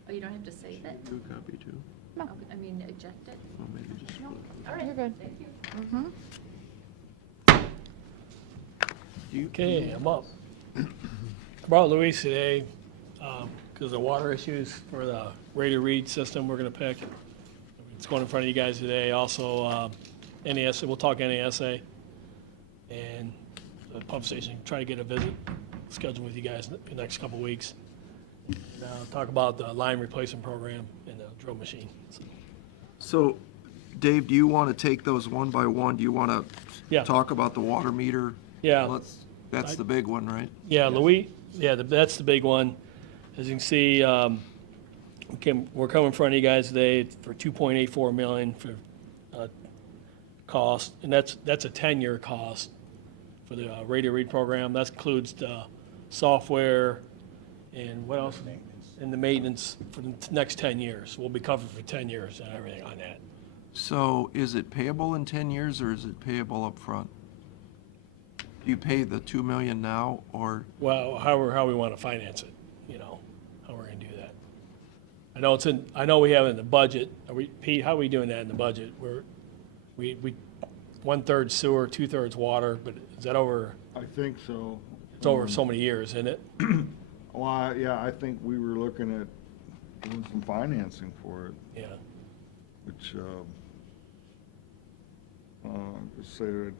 Oh, you don't have to save it? Do a copy too? No. I mean, eject it? Or maybe just split it. All right. You're good. Thank you. Mm-hmm. Okay, I'm up. I brought Luis today because of water issues for the radio read system we're going to pick. It's going in front of you guys today. Also, NASA, we'll talk NASA and the pump station. Try to get a visit scheduled with you guys in the next couple weeks. And, talk about the line replacement program and the drill machine. So, Dave, do you want to take those one by one? Do you want to Yeah. talk about the water meter? Yeah. That's the big one, right? Yeah, Louis, that's the big one. As you can see, we're coming in front of you guys today for $2.84 million for cost, and that's a 10-year cost for the radio read program. That includes the software and what else? And the maintenance for the next 10 years. We'll be covered for 10 years and everything on that. So is it payable in 10 years or is it payable up front? Do you pay the $2 million now or? Well, how we want to finance it, how we're going to do that. I know we have it in the budget. Pete, how are we doing that in the budget? We 1/3 sewer, 2/3 water, but is that over? I think so. It's over so many years, isn't it? Well, yeah, I think we were looking at doing some financing for it, Yeah. which, just say that,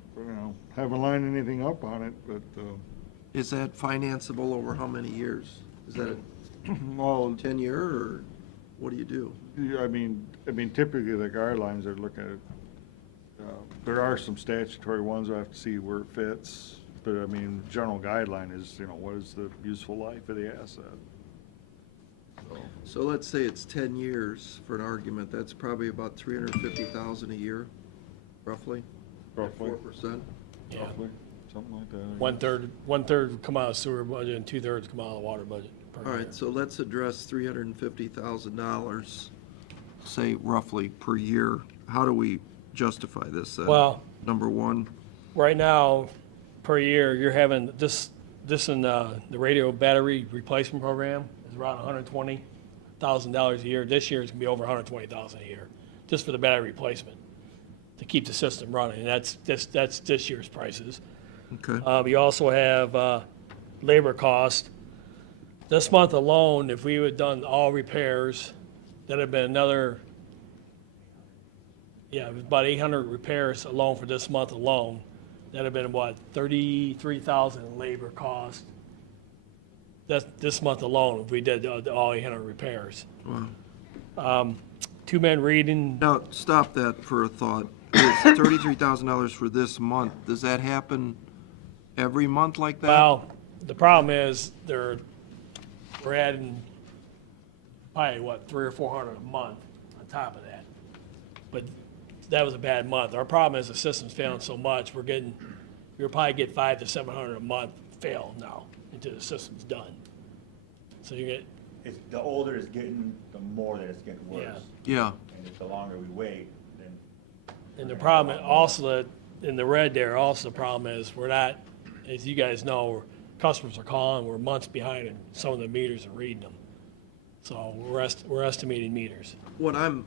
haven't lined anything up on it, but, Is that financeable over how many years? Is that well, a 10-year or what do you do? yeah, I mean, typically the guidelines are looking at, there are some statutory ones, I have to see where it fits, but I mean, general guideline is, what is the useful life of the asset? So let's say it's 10 years for an argument, that's probably about $350,000 a year, roughly? Roughly. 4%? Yeah. Roughly, something like that. I guess. 1/3 come out of sewer budget and 2/3 come out of the water budget. per All year. right, so let's address $350,000, say roughly per year. How do we justify this then? Well, Number one, right now, per year, you're having this in the radio battery replacement program is around $120,000 a year. This year it's gonna be over $120,000 a year, just for the battery replacement, to keep the system running. And that's this year's prices. okay. We also have labor cost. This month alone, if we had done all repairs, that'd have been another, it was about 800 repairs alone for this month alone. That'd have been, what, 33,000 in labor cost. That's this month alone, if we did all 800 repairs. Wow. 2 men reading, Now, stop that for a thought. It's $33,000 for this month. Does that happen every month like that? well, the problem is, we're adding probably, what, 300 or 400 a month on top of that. But that was a bad month. Our problem is the system's failing so much, we'll probably get 500 to 700 a month fail now until the system's done. So you get, The older it's getting, the more that it's getting worse. Yeah, And if the longer we wait, then. and the problem also, in the red there, also the problem is we're not, as you guys know, customers are calling, we're months behind and some of the meters are reading them. So we're estimating meters. what I'm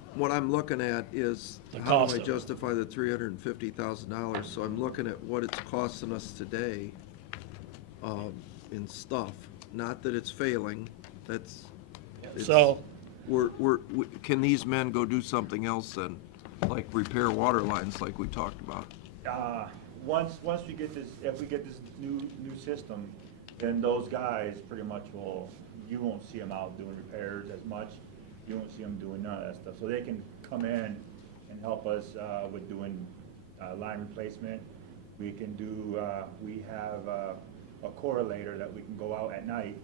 looking at is The how cost do I of it. justify the $350,000? So I'm looking at what it's costing us today in stuff. Not that it's failing, it's. So, Can these men go do something else then? Like repair water lines like we talked about? Once we get this, if we get this new system, then those guys pretty much you won't see them out doing repairs as much. You won't see them doing none of that stuff. So they can come in and help us with doing line replacement. We can do, we have a correlator that we can go out at night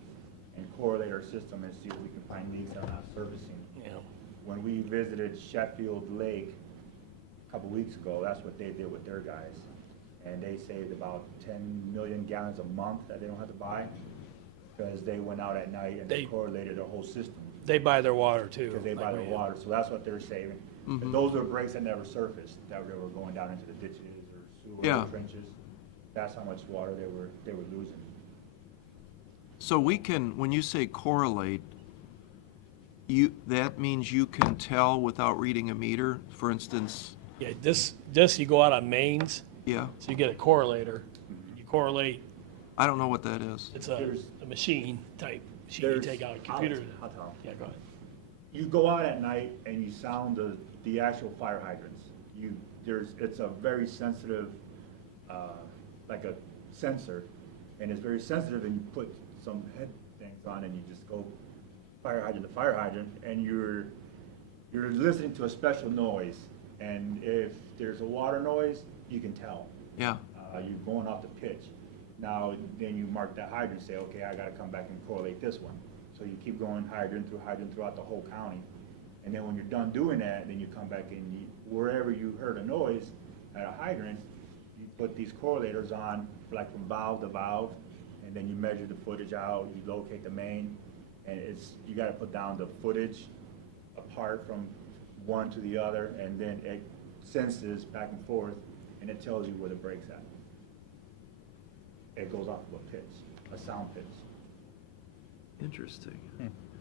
and correlate our system and see if we can find leaks that are not servicing. When we visited Sheffield Lake a couple weeks ago, that's what they did with their guys. And they saved about 10 million gallons a month that they don't have to buy because they went out at night and they correlated their whole system. They buy their water too. because they buy like the we do. water, so that's what they're saving. But those are breaks that never surfaced, that they were going down into the ditches or Yeah. sewer trenches. That's how much water they were losing. So we can, when you say correlate, that means you can tell without reading a meter, for instance, Yeah, this, you go out on mains, yeah, so you get a correlator. You correlate, I don't know what that is. it's There's- a machine type machine you There's- take out, computer. I'll tell 'em. Yeah, go ahead. You go out at night and you sound the actual fire hydrants. It's a very sensitive, like a sensor, and it's very sensitive, and you put some head things on and you just go fire hydrant to fire hydrant, and you're listening to a special noise, and if there's a water noise, you can tell. Yeah, You're going off the pitch. Now, then you mark that hydrant, say, okay, I gotta come back and correlate this one. So you keep going hydrant throughout the whole county. And then when you're done doing that, then you come back and wherever you heard a noise at a hydrant, you put these correlators on, like from valve to valve, and then you measure the footage out, you locate the main, and you gotta put down the footage apart from one to the other, and then it senses back and forth, and it tells you where the break's at. It goes off of a pitch, a sound pitch. interesting.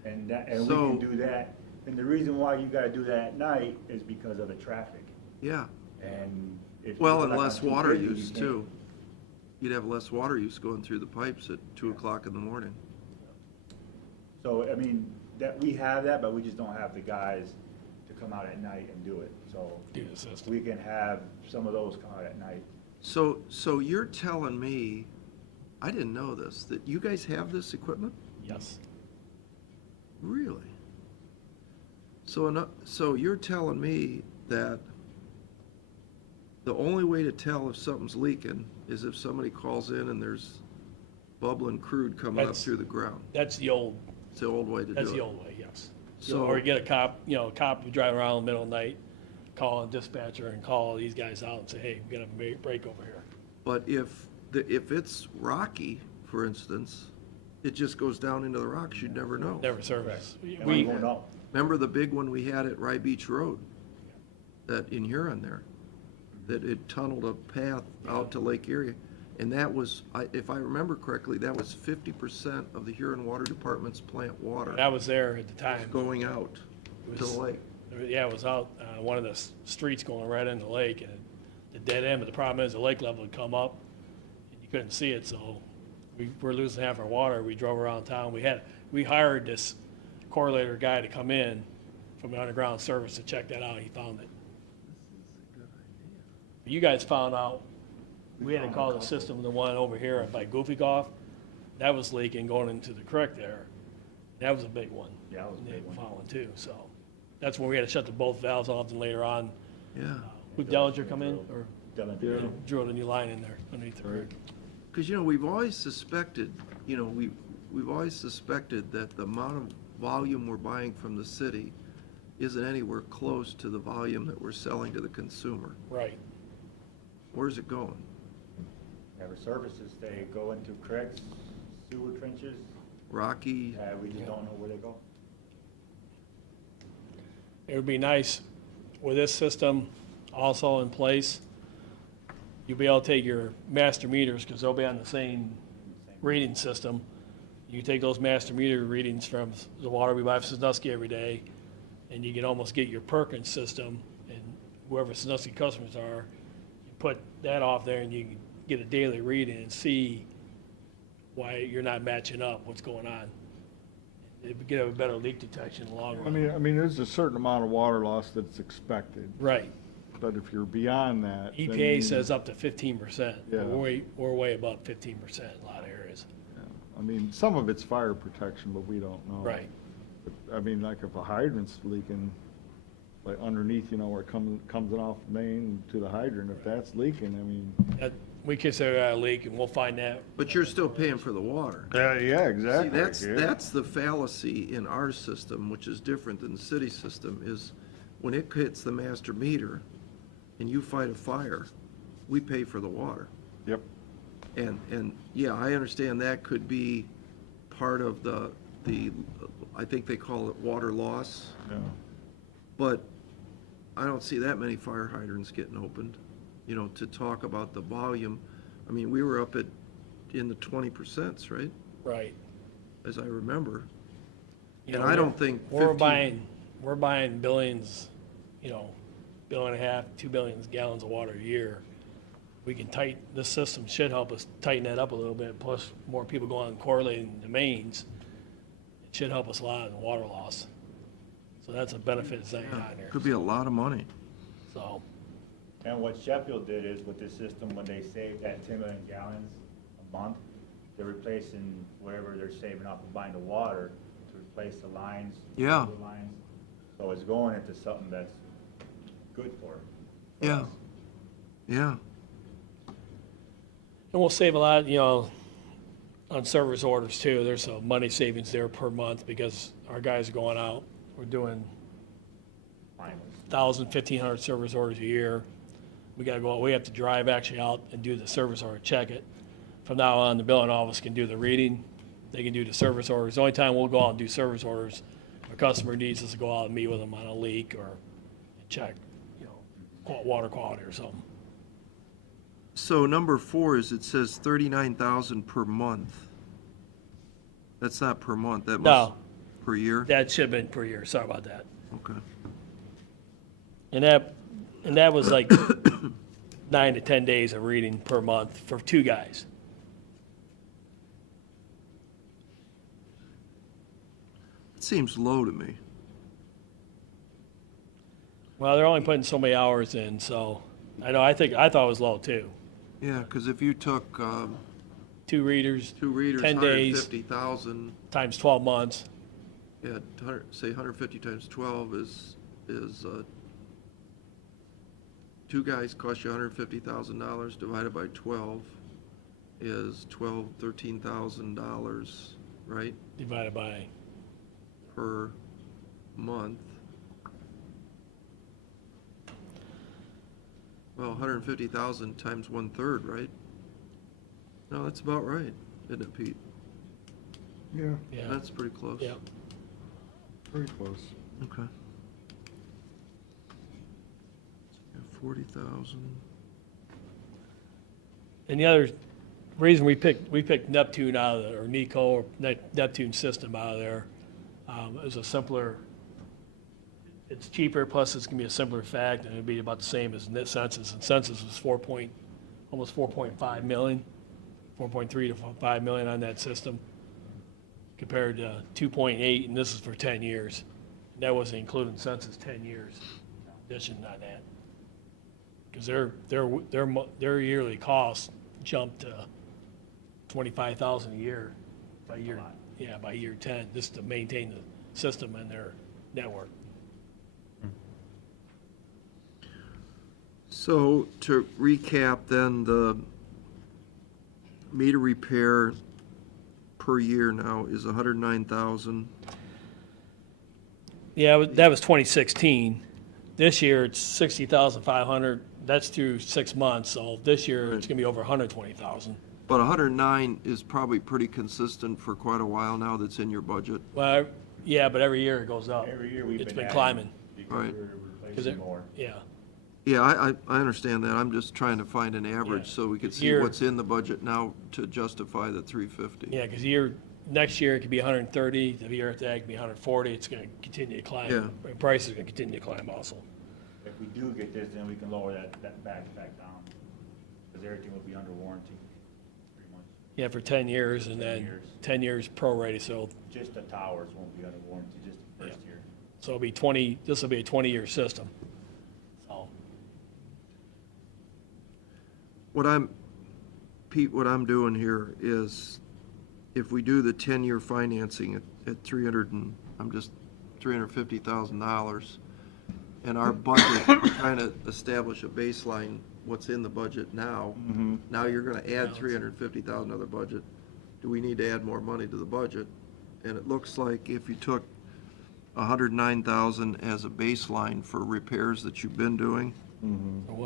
And we So- can do that, and the reason why you gotta do that at night is because of the traffic. Yeah, And if. well, you're and like on less water 250, use you too. can't- You'd have less water use going through the pipes at 2 o'clock in the morning. So, I mean, we have that, but we just don't have the guys to come out at night and do it, so. Do the system. We can have some of those come out at night. So you're telling me, I didn't know this, that you guys have this equipment? Yes. Really? So you're telling me that the only way to tell if something's leaking is if somebody calls in and there's bubbling crude coming up That's- through the ground? That's the old, It's the old way to do it. that's the old way, yes. So- Or you get a cop, who drive around in the middle of the night, call a dispatcher and call these guys out and say, hey, we got a break over here. But if it's rocky, for instance, it just goes down into the rocks, you'd never know. Never service. And we won't know. Remember the big one we had at Rye Beach Road? That in Huron there? That it tunneled a path out to Lake Erie? And that was, if I remember correctly, that was 50% of the Huron Water Department's plant water I was there at the time. going out It to was- the lake. Yeah, it was out, one of the streets going right into the lake, and the dead end, but the problem is the lake level had come up, and you couldn't see it, so we were losing half our water. We drove around town. We hired this correlator guy to come in from the underground service to check that out. He found it. You guys found out, we had to call the system, the one over here by Goofy Golf, that was leaking going into the creek there. That was a big one. Yeah, that was a big one. Falling too, so that's when we had to shut both valves off, and later on, Yeah, would Dellinger come in, or Dylan, drilled a new line in there underneath the creek? because, we've always suspected, we've always suspected that the amount of volume we're buying from the city isn't anywhere close to the volume that we're selling to the consumer. Right. Where's it going? never services, they go into creeks, sewer trenches, Rocky? we just don't know where they go. It would be nice with this system also in place, you'll be able to take your master meters, because they'll be on the same reading system. You take those master meter readings from the water we buy from Sandusky every day, and you can almost get your Perkins system, and whoever Sandusky customers are, you put that off there and you can get a daily reading and see why you're not matching up, what's going on. It would give a better leak detection in the long run. I mean, there's a certain amount of water loss that's expected, Right. but if you're beyond that. then EPA you- says up to 15%. Yeah. We're way above 15% in a lot of areas. Yeah. I mean, some of it's fire protection, but we don't know. Right. But, I mean, like if a hydrant's leaking, like underneath, where it comes off main to the hydrant, if that's leaking, I mean. We consider that a leak, and we'll find that. But you're still paying for the water. Yeah, exactly. See, that's the fallacy in our system, which is different than the city system, is when it hits the master meter and you fight a fire, we pay for the water. Yep. And yeah, I understand that could be part of the I think they call it water loss, Yeah. but I don't see that many fire hydrants getting opened, you know, to talk about the volume. I mean, we were up in the 20%, right, Right. as I remember. You And know, I don't think we're 15 buying billions, you know, 1.5 billion, 2 billion gallons of water a year. We can this system should help us tighten that up a little bit, plus more people going and correlating the mains. It should help us a lot in water loss. So that's a benefit that's not on there. Could be a lot of money. So, And what Sheffield did is with this system, when they saved that 10 million gallons a month, they're replacing whatever they're saving off of buying the water to replace the lines. Yeah. the lines. So it's going into something that's good for us. Yeah, yeah. and we'll save a lot, you know, on service orders too. There's some money savings there per month because our guys are going out. We're doing Finals. 1,000, 1,500 service orders a year. We gotta go, we have to drive actually out and do the service order, check it. From now on, the billing office can do the reading. They can do the service orders. The only time we'll go out and do service orders, a customer needs us to go out and meet with them on a leak or check, you know, water quality or something. So number 4 is, it says 39,000 per month. That's not per month, that must, No. per year? That should have been per year, sorry about that. Okay. And that was like 9 to 10 days of reading per month for 2 guys. It seems low to me. Well, they're only putting so many hours in, so I thought it was low too. Yeah, because if you took 2 readers, 2 readers, 10 days 150,000, times 12 months. yeah, say 150 times 12 is 2 guys cost you $150,000, divided by 12 is $13,000, right, Divided by, per month. Well, 150,000 times 1/3, right? No, that's about right, isn't it, Pete? Yeah, yeah, That's pretty close. yeah. very close. Okay. Yeah, 40,000. And the other reason we picked Neptune out of or Nico, or Neptune system out of there, it was a simpler, it's cheaper, plus it's gonna be a simpler fact, and it'd be about the same as Census, and Census was almost 4.5 million, 4.3 to 5 million on that system, compared to 2.8, and this is for 10 years. That wasn't including Census 10 years, addition on that. Because their yearly cost jumped to 25,000 a year by year, by year 10, just to maintain the system and their network. So to recap then, the meter repair per year now is 109,000. Yeah, that was 2016. This year, it's 60,500. That's through 6 months, so this year, it's gonna be over 120,000. But 109 is probably pretty consistent for quite a while now, that's in your budget. Well, yeah, but every year it goes up. Every year we've been It's been adding climbing. because Right. we're 'Cause replacing more. Yeah, Yeah, I understand that. I'm just trying to find an average Yeah. so we could see Year- what's in the budget now to justify the 350. yeah, because next year it could be 130, the year after that it could be 140, it's gonna continue to climb. Yeah. And prices are gonna continue to climb also. If we do get this, then we can lower that back down, because everything will be under warranty, pretty much. Yeah, for 10 years, and 10 then years. 10 years prorated, so Just the towers won't be under warranty, just the first year. it'll be this will be a 20-year system. So, Pete, what I'm doing here is, if we do the 10-year financing at $350,000, and our budget, kind of establish a baseline, what's in the budget now. Now you're gonna add 350,000 to the budget. Do we need to add more money to the budget? And it looks like if you took 109,000 as a baseline for repairs that you've been doing,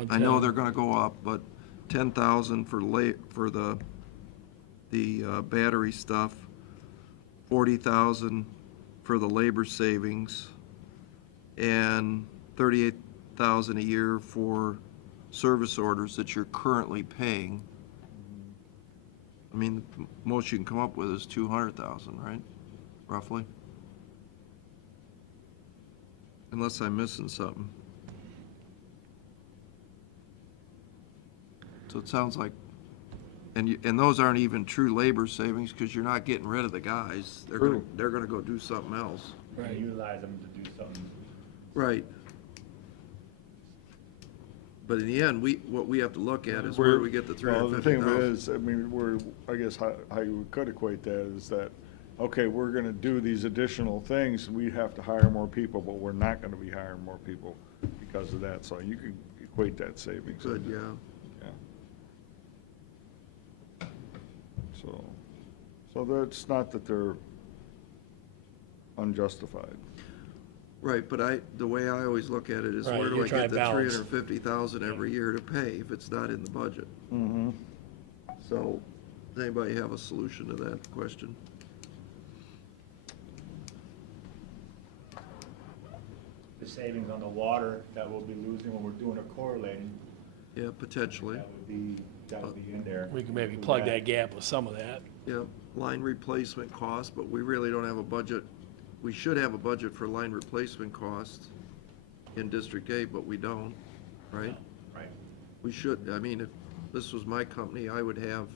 I know they're gonna go up, but 10,000 for the battery stuff, 40,000 for the labor savings, and 38,000 a year for service orders that you're currently paying. I mean, the most you can come up with is 200,000, right? Roughly? Unless I'm missing something. So it sounds like, and those aren't even true labor savings, because you're not getting rid of the guys. True. They're gonna go do something else. And utilize them to do something. Right. But in the end, what we have to look at is where do we get the Well, the thing 350,000? is, I mean, I guess how you could equate that is that, okay, we're gonna do these additional things, we have to hire more people, but we're not gonna be hiring more people because of that, so you could equate that savings. Good, yeah. Yeah. So that's not that they're unjustified. Right, but the way I always look at it is Right, where do you're I trying get to the balance. 350,000 every year to pay if it's not in the budget? Mm-hmm. So, does anybody have a solution to that question? The savings on the water that we'll be losing when we're doing a correlating, Yeah, potentially. that would be in there. We can maybe Include plug that gap with some of that. Yeah, line replacement costs, but we really don't have a budget. We should have a budget for line replacement costs in District 8, but we don't, right? Right. We should, I mean, if this was my company, I would have.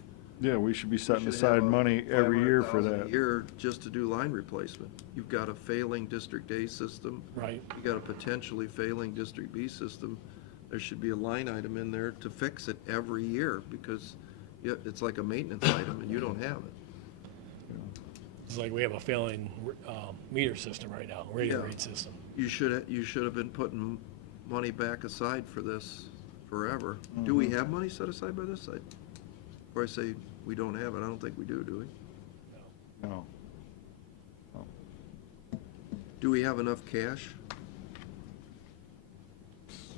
Yeah, we should be setting we should aside have a money every year for 500,000 that. a year just to do line replacement. You've got a failing District A system. Right. You got a potentially failing District B system. There should be a line item in there to fix it every year, because it's like a maintenance item and you don't have it. It's like we have a failing meter system right now, radio Yeah. read system. You should have been putting money back aside for this forever. Do we have money set aside by this side? Or I say, we don't have it, I don't think we do we? No. Do we have enough cash?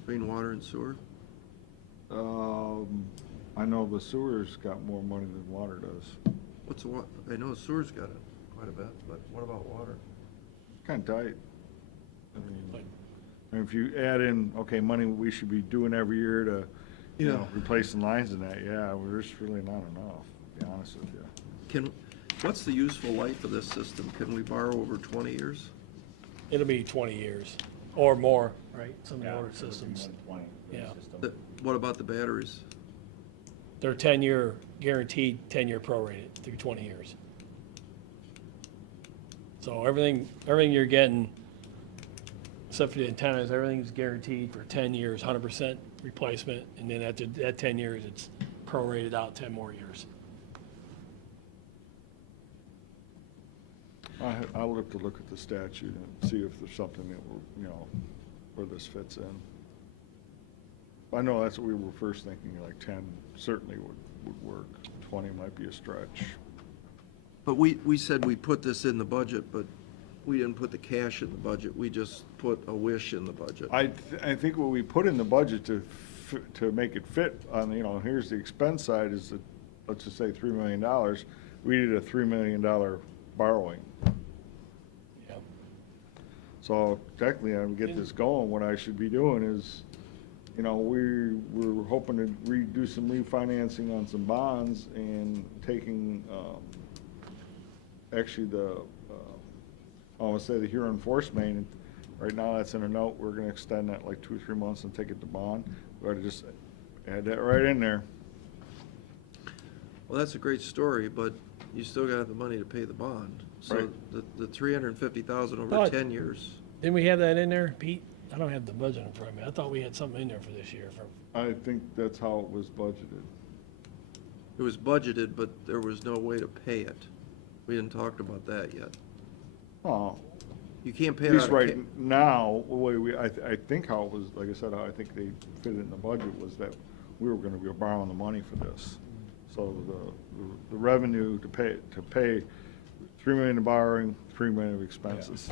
Between water and sewer? I know the sewer's got more money than water does. What's the I know sewer's got it quite a bit, but what about water? Kind of tight. Like, And if you add in, okay, money we should be doing every year to, Yeah. replacing lines and that, yeah, well, there's really not enough, to be honest with you. What's the useful life of this system? Can we borrow over 20 years? It'll be 20 years or more, right? Some of the Yeah, older it would be systems. 120 for the Yeah. system. What about the batteries? They're 10-year, guaranteed 10-year prorated through 20 years. So everything you're getting, except for the antennas, everything's guaranteed for 10 years, 100% replacement, and then after that 10 years, it's prorated out 10 more years. I'll have to look at the statute and see if there's something that, where this fits in. I know that's what we were first thinking, like 10 certainly would work. 20 might be a stretch. But we said we put this in the budget, but we didn't put the cash in the budget. We just put a wish in the budget. I think what we put in the budget to make it fit on, here's the expense side is that, let's just say $3 million. We did a $3 million borrowing. Yep. So technically, I'm get this going, what I should be doing is, we're hoping to do some refinancing on some bonds and taking, actually I want to say the Huron Force Main, right now that's in a note, we're gonna extend that like 2 or 3 months and take it to bond. We ought to just add that right in there. Well, that's a great story, but you still got the money to pay the bond. So Right. the 350,000 over But- 10 years. Didn't we have that in there, Pete? I don't have the budget in front of me. I thought we had something in there for this year. I think that's how it was budgeted. It was budgeted, but there was no way to pay it. We didn't talk about that yet. Oh, You can't pay at it least out of right now, the way I think how it was, like I said, how I think they fit it in the budget was that we were gonna be borrowing the money for this. So the revenue to pay $3 million in borrowing, $3 million of expenses.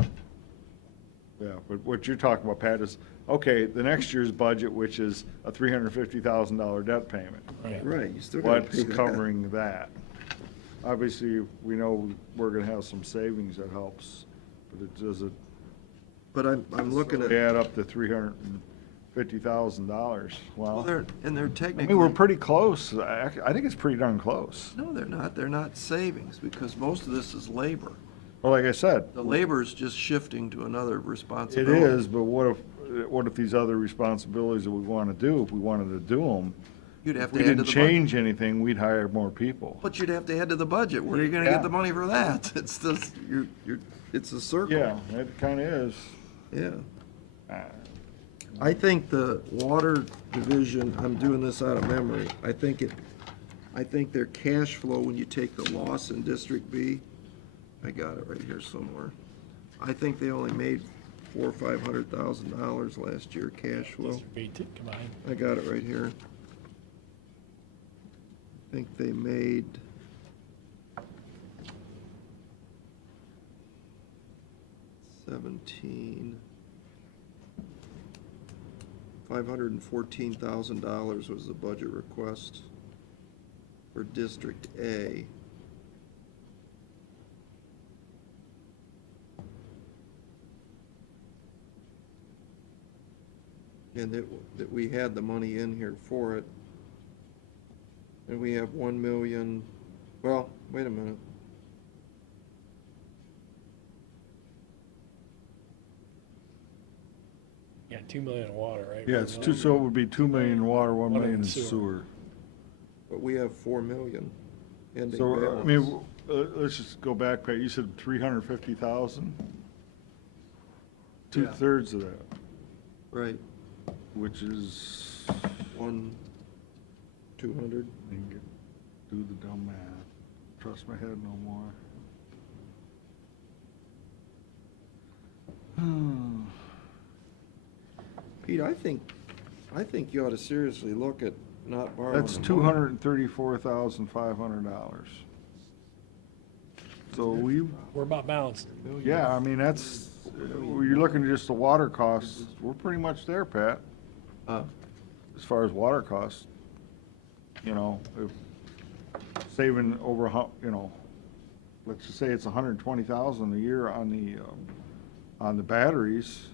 Yeah, but what you're talking about, Pat, is, okay, the next year's budget, which is a $350,000 debt payment. Right. Right, you still got to pay What's that. covering that? obviously, we know we're gonna have some savings that helps, but it doesn't But I'm looking at, add up to $350,000. well, Well, they're I mean, we're technically, pretty close. I think it's pretty darn close. no, they're not. They're not savings because most of this is labor. Well, like I said, The labor is just shifting to another it responsibility. is, but what if these other responsibilities that we wanna do, if we wanted to do them, You'd have if we to add to didn't the budget. change anything, we'd hire more people. But you'd have to add to the budget. Where are you gonna Yeah. get the money for that? It's just, it's a circle. Yeah, it kinda is. Yeah. Uh, I think the water division, I'm doing this out of memory, I think their cash flow, when you take the loss in District B, I got it right here somewhere. I think they only made $400,000 or $500,000 last year, cash flow. Combined. I got it right here. I think they made $514,000 was the budget request for District A. And that we had the money in here for it. And we have 1 million, well, wait a minute. Yeah, 2 million in water, right? Yeah, it's two, so it would be 2 million in water, 1 million in sewer. sewer. But we have 4 million ending So, I balance. mean, let's just go back, Pat, you said 350,000? Yeah. 2/3 of that, Right, which is, 200. do the dumb math, trust my head no more. Pete, I think you ought to seriously look at not borrowing. That's the money. $234,500. So we, We're about balanced. yeah, I mean, that's, you're looking at just the water costs, we're pretty much there, Pat, Uh, as far as water costs. You know, if saving over, let's just say it's 120,000 a year on the batteries.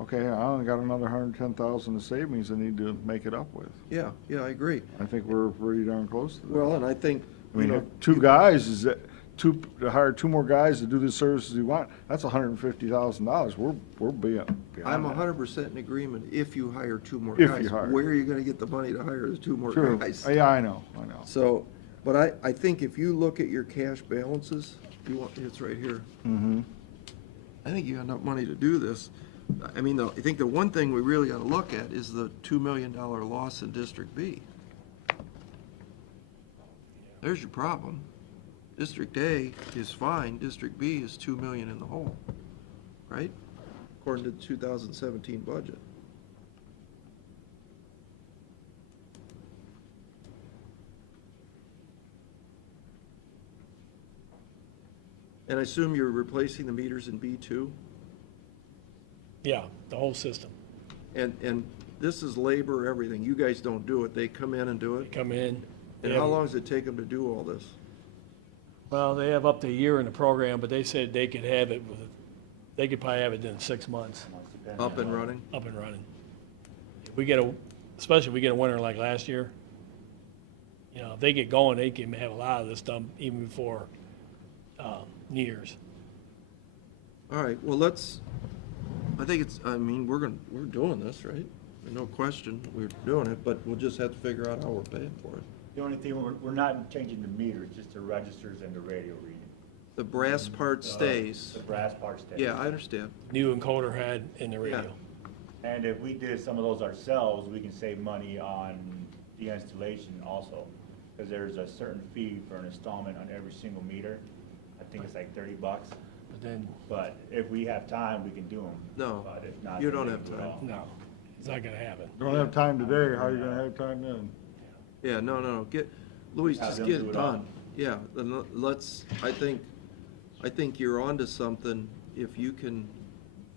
Okay, I only got another 110,000 of savings I need to make it up with. Yeah, I agree. I think we're pretty darn close to that. Well, and I think, I mean, two guys is that, to hire 2 more guys to do the services you want, that's $150,000. We're beyond I'm that. 100% in agreement if you hire 2 more If you guys. hire. Where are you gonna get the money to hire the 2 more True. guys? Yeah, I know. So, but I think if you look at your cash balances, it's right here. Mm-hmm. I think you got enough money to do this. I mean, I think the one thing we really ought to look at is the $2 million loss in District B. There's your problem. District A is fine, District B is 2 million in the hole, right? According to the 2017 budget. And I assume you're replacing the meters in B2? Yeah, the whole system. And this is labor, everything. You guys don't do it. They come in and do They it? come in. And they how have- long does it take them to do all this? Well, they have up to a year in the program, but they said they could have it with, they could probably have it in 6 months, Up and running? up and running. If we get especially if we get a winter like last year, if they get going, they can have a lot of this done even before New Year's. All right, well, I think we're doing this, right? No question, we're doing it, but we'll just have to figure out how we're paying for it. The only thing, we're not changing the meters, just the registers and the radio reading. The brass part stays. The brass part stays. Yeah, I understand. New encoder had in the radio. And if we did some of those ourselves, we can save money on the installation also. Because there's a certain fee for an installment on every single meter. I think it's like $30. But then, But if we have time, we can do them. No, But if not, you then don't we have can do it time. all. no, it's not gonna happen. Don't have time today, how are you gonna have time then? Yeah, no, Louis, Have just them get do it it all. done. Yeah, then I think you're onto something if you can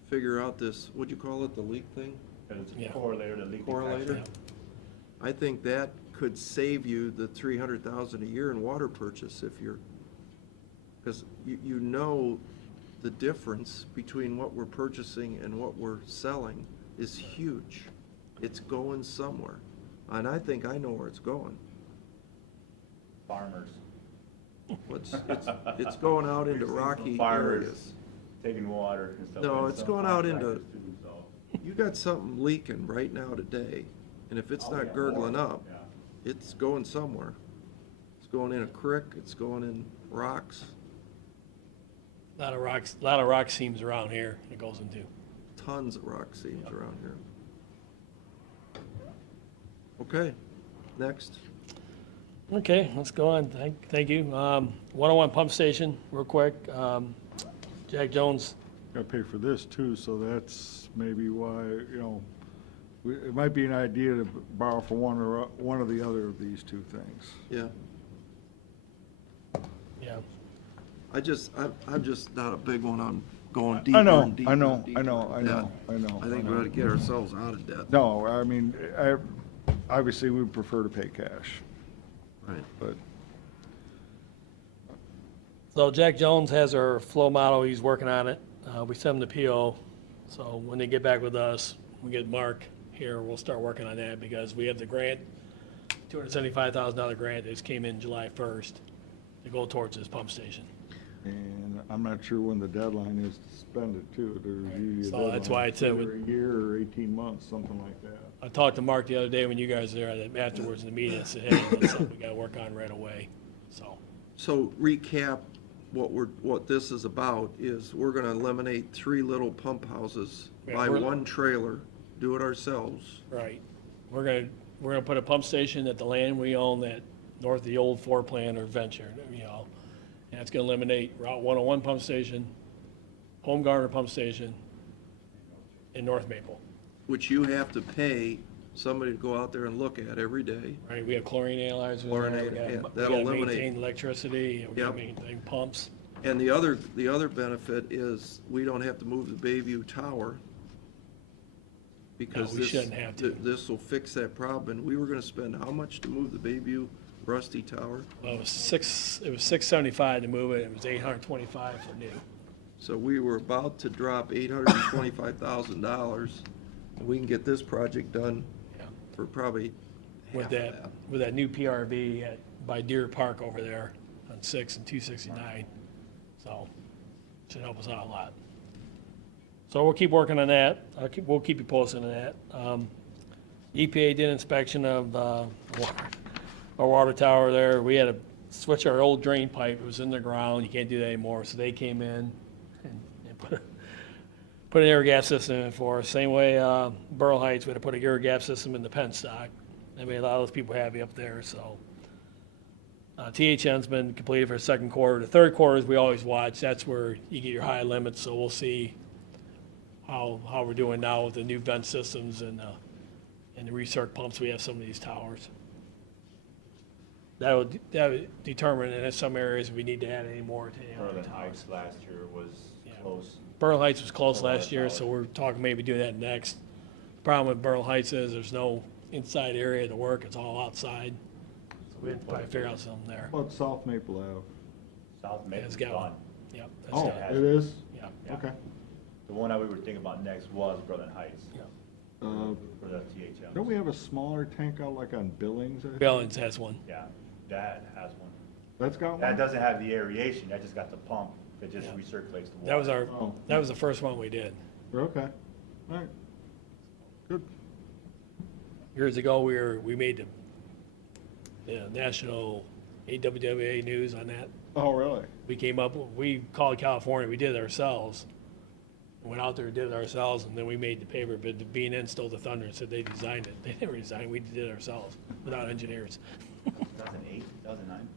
figure out this, what'd you call it, the leak thing? Because it's Yeah. a correlator, the leak Correlator? detector. Yeah. I think that could save you the $300,000 a year in water purchase if you're Because you know the difference between what we're purchasing and what we're selling is huge. It's going somewhere. And I think I know where it's going. Farmers. It's going out into We've seen some rocky farmers areas. Taking water and stuff. No, and it's some going out into, contractors too, so. you got something leaking right now today, and if it's Oh, not yeah, gurgling more, up, yeah. it's going somewhere. It's going in a creek, it's going in rocks, A lot of rock seams around here it goes into. tons of rock seams around here. Okay, next. Okay, let's go on. Thank you. 101 pump station, real quick. Jack Jones, Got to pay for this too, so that's maybe why, it might be an idea to borrow for one or the other of these two things. Yeah, yeah. I'm just not a big one on going deeper I know, and deeper I and know, deeper I know, in I debt. know, I know. I think we ought to get ourselves out of debt. No, I mean, obviously, we prefer to pay cash, Right. but So Jack Jones has our flow model. He's working on it. We sent him the PO. So when they get back with us, we get Mark here, we'll start working on that because we have the grant, $275,000 grant that just came in July 1st to go towards this pump station. and I'm not sure when the deadline is to spend it too. There's usually a So that's why deadline, it's, either a year or 18 months, something like that. I talked to Mark the other day when you guys were there, afterwards in the meeting, I said, hey, that's something we gotta work on right away, so. So recap, what this is about is we're gonna eliminate 3 little pump houses, Yeah, buy we're- 1 trailer, do it ourselves. Right. We're gonna put a pump station at the land we own that north of the old floor plan or venture, and it's gonna eliminate Route 101 pump station, Home Garner pump station, in North Maple. Which you have to pay somebody to go out there and look at every day. Right, we have chlorine analyzers in there, Chlorinator, yeah, we that'll gotta eliminate- maintain electricity, we gotta Yep. maintain pumps. And the other benefit is we don't have to move the Bayview Tower. Because we shouldn't have to. This will fix that problem. And we were gonna spend how much to move the Bayview Rusty Tower? Well, it was $675 to move it, it was $825 for new. So we were about to drop $825,000. We can get this project done Yeah. for probably With half of that. with that new PRV by Deer Park over there on 6 and 269. So, should help us out a lot. So we'll keep working on that. We'll keep you posted on that. EPA did inspection of our water tower there. We had to switch our old drain pipe. It was in the ground. You can't do that anymore. So they came in and put an air gap system in for us. Same way Burl Heights, we had to put a air gap system in the penstock. I mean, a lot of those people happy up there, so. THN's been completed for the second quarter. The third quarter, as we always watch, that's where you get your high limits, so we'll see how we're doing now with the new vent systems and the recirc pumps we have some of these towers. That would determine in some areas if we need to add any more to the other Northern towers. Heights last year was close. Burl Heights was close Oh, last that's year, out. so we're talking maybe do that next. Problem with Burl Heights is there's no inside area to work, it's all outside. So we have to probably figure out something there. What about South Maple Ave? South Yeah, Maple's it's got one. done. Yep, that's Oh, done. it is? Yeah. Yeah. Okay. The one that we were thinking about next was Brother Heights Uh, for the THM. Don't we have a smaller tank out like on Billings? I think? Billings has one. Yeah, that has one. That's got one? That doesn't have the aeration, that just got the pump that just Yeah. recirculates the water. That was Oh. that was the first one we did. Okay, all right. Good. Years ago, we made the national AWWA news on that. Oh, really? We called California, we did it ourselves. Went out there and did it ourselves, and then we made the paper, but the B&N stole the thunder and said they designed it. They never designed it, we did it ourselves, without engineers. 2008, 2009?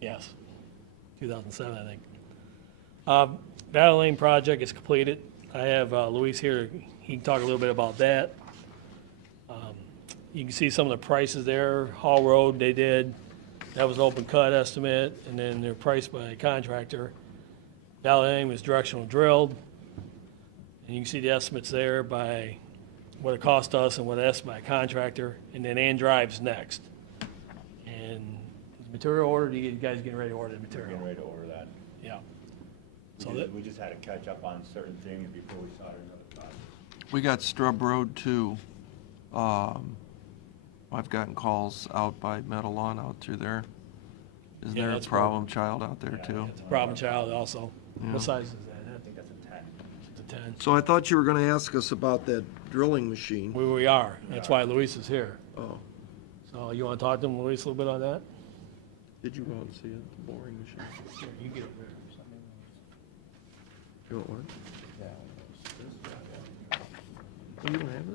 Yes, 2007, I think. Battle Lane project is completed. I have Luis here, he can talk a little bit about that. You can see some of the prices there. Hall Road, they did, that was an open cut estimate, and then they're priced by a contractor. Battle Lane was directional drilled, and you can see the estimates there by what it cost us and what it estimated by a contractor, and then Ann Drive's next. And Material ordered, you guys getting ready to order the We're material? getting ready to order that. Yeah. So We that, just- we just had to catch up on certain things before we started another project. We got Strub Road too. I've gotten calls out by Meadowlawn out through there. Isn't Yeah, there a that's problem child out there too? it's a problem child also. Yeah. What size is that? I think that's a 10. It's a 10. So I thought you were gonna ask us about that drilling machine. We are. That's why Luis is here. Oh, So you want to talk to him, Luis, a little bit on that? did you go out and see it, the boring machine? Here, you get over there. You want one? Oh, you don't have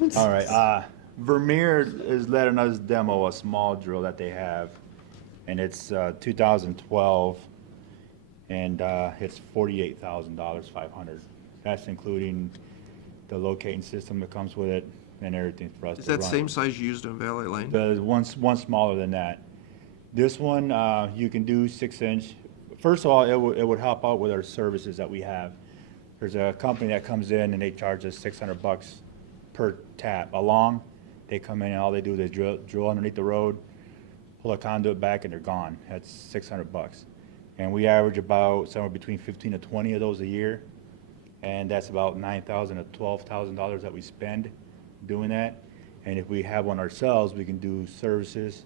this? All right, Vermeer is letting us demo a small drill that they have, and it's 2012, and it's $48,000, 500. That's including the locating system that comes with it and everything for us Is to that run. same size you used in Valley Lane? The one smaller than that. This one, you can do 6-inch. First of all, it would help out with our services that we have. There's a company that comes in and they charge us $600 per tap. Along, they come in and all they do is they drill underneath the road, pull a conduit back, and they're gone. That's $600. And we average about somewhere between 15 to 20 of those a year. And that's about $9,000 to $12,000 that we spend doing that. And if we have one ourselves, we can do services.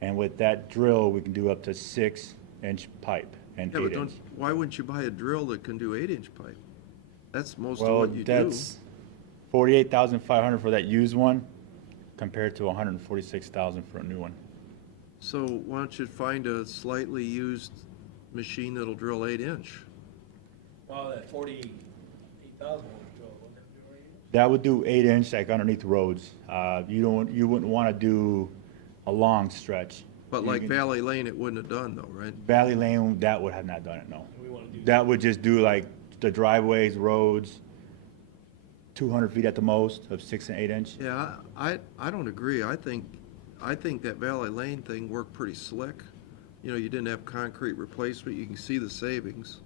And with that drill, we can do up to 6-inch pipe and Yeah, but 8-inch. why wouldn't you buy a drill that can do 8-inch pipe? That's most of Well, what you do. that's 48,500 for that used one compared to 146,000 for a new one. So why don't you find a slightly used machine that'll drill 8-inch? Well, that 48,000 wouldn't do it. That would do 8-inch like underneath roads. You wouldn't want to do a long stretch. But You like can- Valley Lane, it wouldn't have done though, right? Valley Lane, that would have not done it, no. We want to do That would just do like the driveways, roads, 200 feet at the most of 6 and 8-inch. Yeah, I don't agree. I think that Valley Lane thing worked pretty slick. You know, you didn't have concrete replacement, you can see the savings.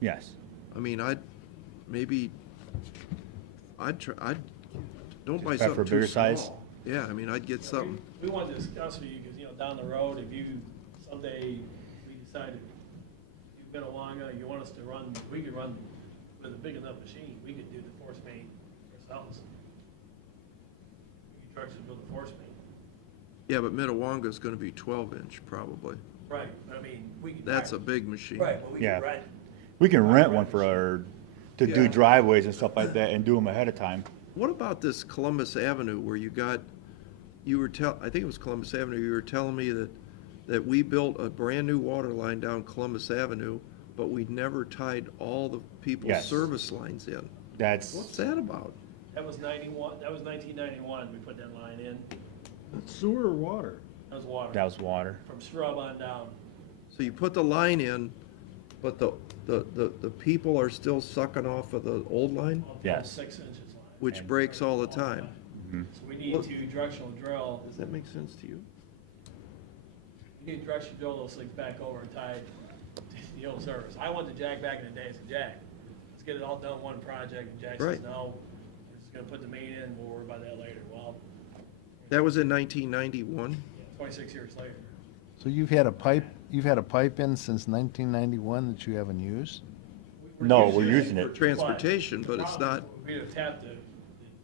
Yes. I mean, I'd don't buy Try for something too bigger size? small. Yeah, I mean, I'd get something. We want to discuss with you, because, down the road, if you, someday, we decided, you've been along, you want us to run, we could run with a big enough machine, we could do the force main ourselves. We could trucks to build the force main. Yeah, but Minnewanga's gonna be 12-inch probably. Right, I mean, we could. That's a big machine. Right, but we Yeah. could rent. We can rent one to do Yeah. driveways and stuff like that and do them ahead of time. What about this Columbus Avenue where I think it was Columbus Avenue, you were telling me that we built a brand-new water line down Columbus Avenue, but we'd never tied all the people's Yes. service lines in. What's That's, that about? That was 1991, we put that line in, Sewer or water? that was water. that was water. From Strub on down. So you put the line in, but the people are still sucking off of the old line, Up to Yes. 6 inches line. which breaks all the time. So we need to directional drill, Does that make sense to you? we need to directional drill those things back over and tie to the old service. I went to Jack back in the day and said, Jack, let's get it all done one project, and Jack says, Right. no, we're just gonna put the main in, we'll worry about that later. Well, That was in 1991? 26 years later. So you've had a pipe in since 1991 that you haven't used? No, we're using For it. transportation, but it's not, If we'd have tapped the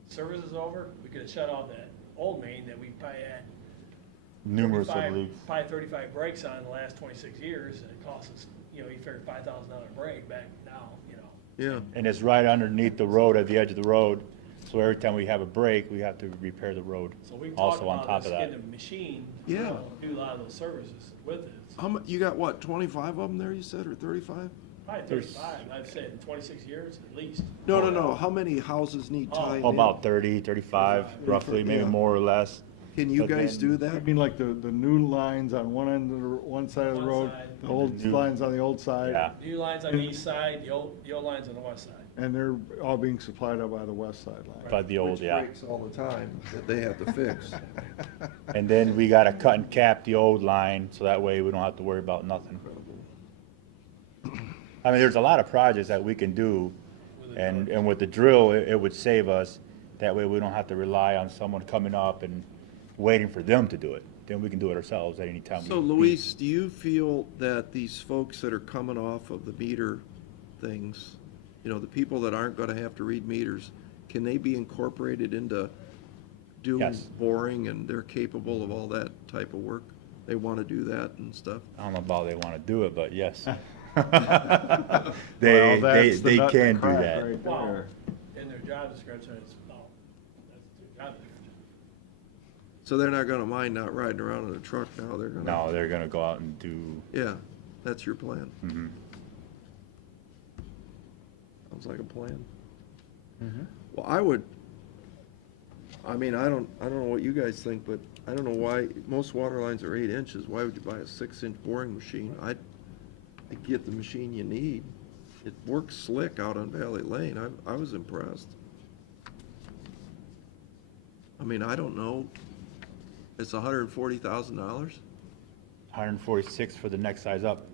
services over, we could have shut off that old main that we probably had Numerous, I 35 believe. probably 35 breaks on in the last 26 years, and it cost us, you figure $5,000 break back now, yeah. And it's right underneath the road, at the edge of the road. So every time we have a break, we have to repair the road. So we talked Also on about top this, of that. getting a machine, Yeah. do a lot of those services with it. You got what, 25 of them there, you said, or 35? Probably 35, I'd say in 26 years at least. No. How many houses need tying Oh, in? about 30, 35 roughly, maybe Yeah. more or less. Can you But guys then- do I that? mean, like the new lines on one end of one side of the One road, side. the old New- lines on the old side. Yeah. New lines on the east side, the old lines on the west side. And they're all being supplied out by the west side line. By the old, Which yeah. breaks all the time that they have to fix. And then we gotta cut and cap the old line, so that way we don't have to worry about nothing. I mean, there's a lot of projects that we can do, and with the drill, it would save us. That way we don't have to rely on someone coming up and waiting for them to do it. then we can do it ourselves at any time. So Luis, do you feel that these folks that are coming off of the meter things, you know, the people that aren't gonna have to read meters, can they be incorporated into doing Yes. boring, and they're capable of all that type of work? They wanna do that and stuff? I don't know about they want to do it, but yes. Well, They that's the nut to can do crack that. right Wow. there. In their job description, it's, no, that's their job description. So they're not gonna mind not riding around in a truck now, they're gonna? No, they're gonna go out and do, Yeah, that's your plan. mhm. Sounds like a plan. Mm-hmm. Well, I mean, I don't know what you guys think, but I don't know why, most water lines are 8 inches. Why would you buy a 6-inch boring machine? I get the machine you need. It works slick out on Valley Lane. I was impressed. I mean, I don't know. It's $140,000? 146 for the next size up.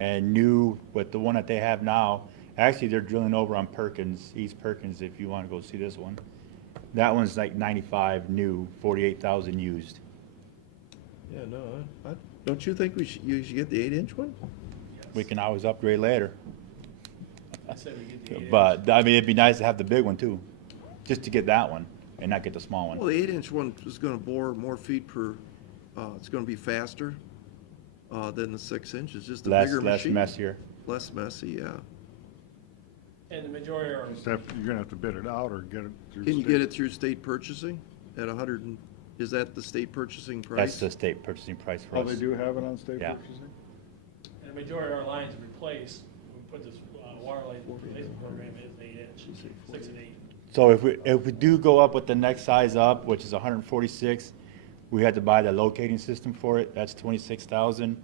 And new, with the one that they have now, actually, they're drilling over on Perkins, East Perkins, if you want to go see this one. That one's like 95 new, 48,000 used. Yeah, no, don't you think you should get the 8-inch one? We can always upgrade later. I said we get the 8 inch. But, I mean, it'd be nice to have the big one too, just to get that one and not get the small Well, one. the 8-inch one is gonna bore more feet per, it's gonna be faster than the 6-inch. It's just a Less, bigger less machine. messier. Less messy, yeah. And the majority are, You're gonna have to bid it out or get it through. Can you state. get it through state purchasing at 100 and, is that the state purchasing price? That's the state purchasing price for Oh, us. they do have it on state Yeah. purchasing? and the majority of our lines replace, we put this water line replacement program is 8 inch, 6 and 8. So if we do go up with the next size up, which is 146, we had to buy the locating system for it. That's 26,000.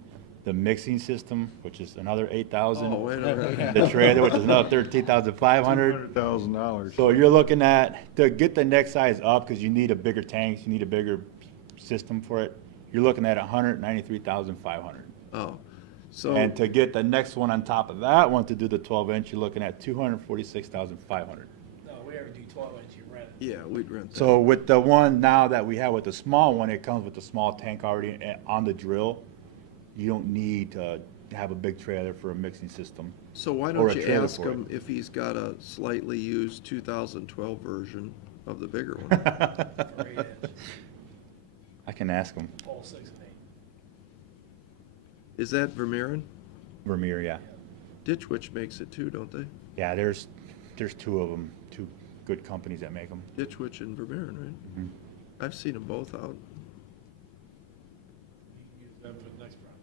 The mixing system, which is another 8,000. Oh, wait a minute. The trailer, which is another 13,500. $200,000. So you're looking at, to get the next size up, because you need a bigger tank, you need a bigger system for it, you're looking at 193,500. Oh, so, And to get the next one on top of that one to do the 12-inch, you're looking at 246,500. No, we ever do 12 inch, you rent it. yeah, we'd rent that. So with the one now that we have with the small one, it comes with the small tank already on the drill. You don't need to have a big trailer for a mixing system. So why or don't a you trailer ask for it. him if he's got a slightly used 2012 version of the bigger one? For 8 inch, I can ask them. all 6 and 8. Is that Vermeeren? Vermeer, yeah. Ditch Witch makes it too, don't they? Yeah, there's two of them, two good companies that make them. Ditch Witch and Vermeeren, right? Mhm. I've seen them both out. You can use them for the next project.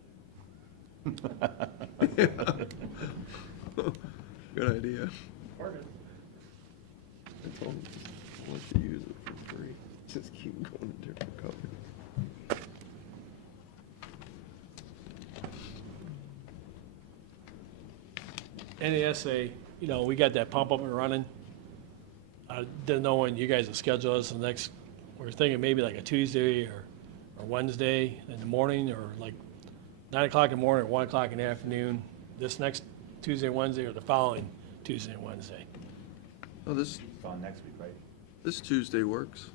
Good idea. Perfect. I told him, I want to use it for free. Just keep going to different companies. NASA, you know, we got that pump up and running. I didn't know when you guys will schedule us the next, we're thinking maybe like a Tuesday or Wednesday in the morning, or like 9 o'clock in the morning or 1 o'clock in the afternoon, this next Tuesday, Wednesday, or the following Tuesday and Wednesday. Oh, this On next week, right? Tuesday works.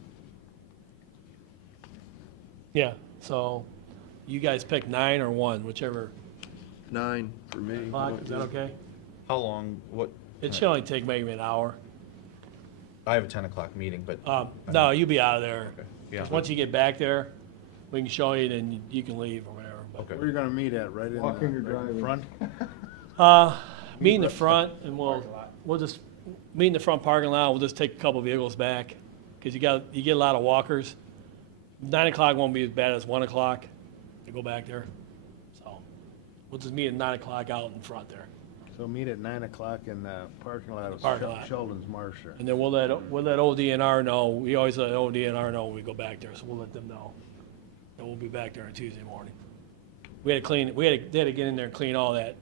Yeah, so you guys pick 9 or 1, whichever 9 for me. o'clock, is that okay? How long, what? It should only take maybe an hour. I have a 10 o'clock meeting, but. No, you'll be out of there. Okay. Yeah. 'Cause once you get back there, we can show you, then you can leave or whatever. But, Okay. Where are you gonna meet at, right in Walking or the, right in driving? front? meet in the front, and we'll just meet in the front parking lot. We'll just take a couple vehicles back, because you get a lot of walkers. 9 o'clock won't be as bad as 1 o'clock to go back there. So we'll just meet at 9 o'clock out in front there, So meet at 9 o'clock in the parking lot of Parking lot. Sheldon's Marsh. and then we'll let ODNR know. We always let ODNR know when we go back there, so we'll let them know that we'll be back there on Tuesday morning. They had to get in there and clean all that.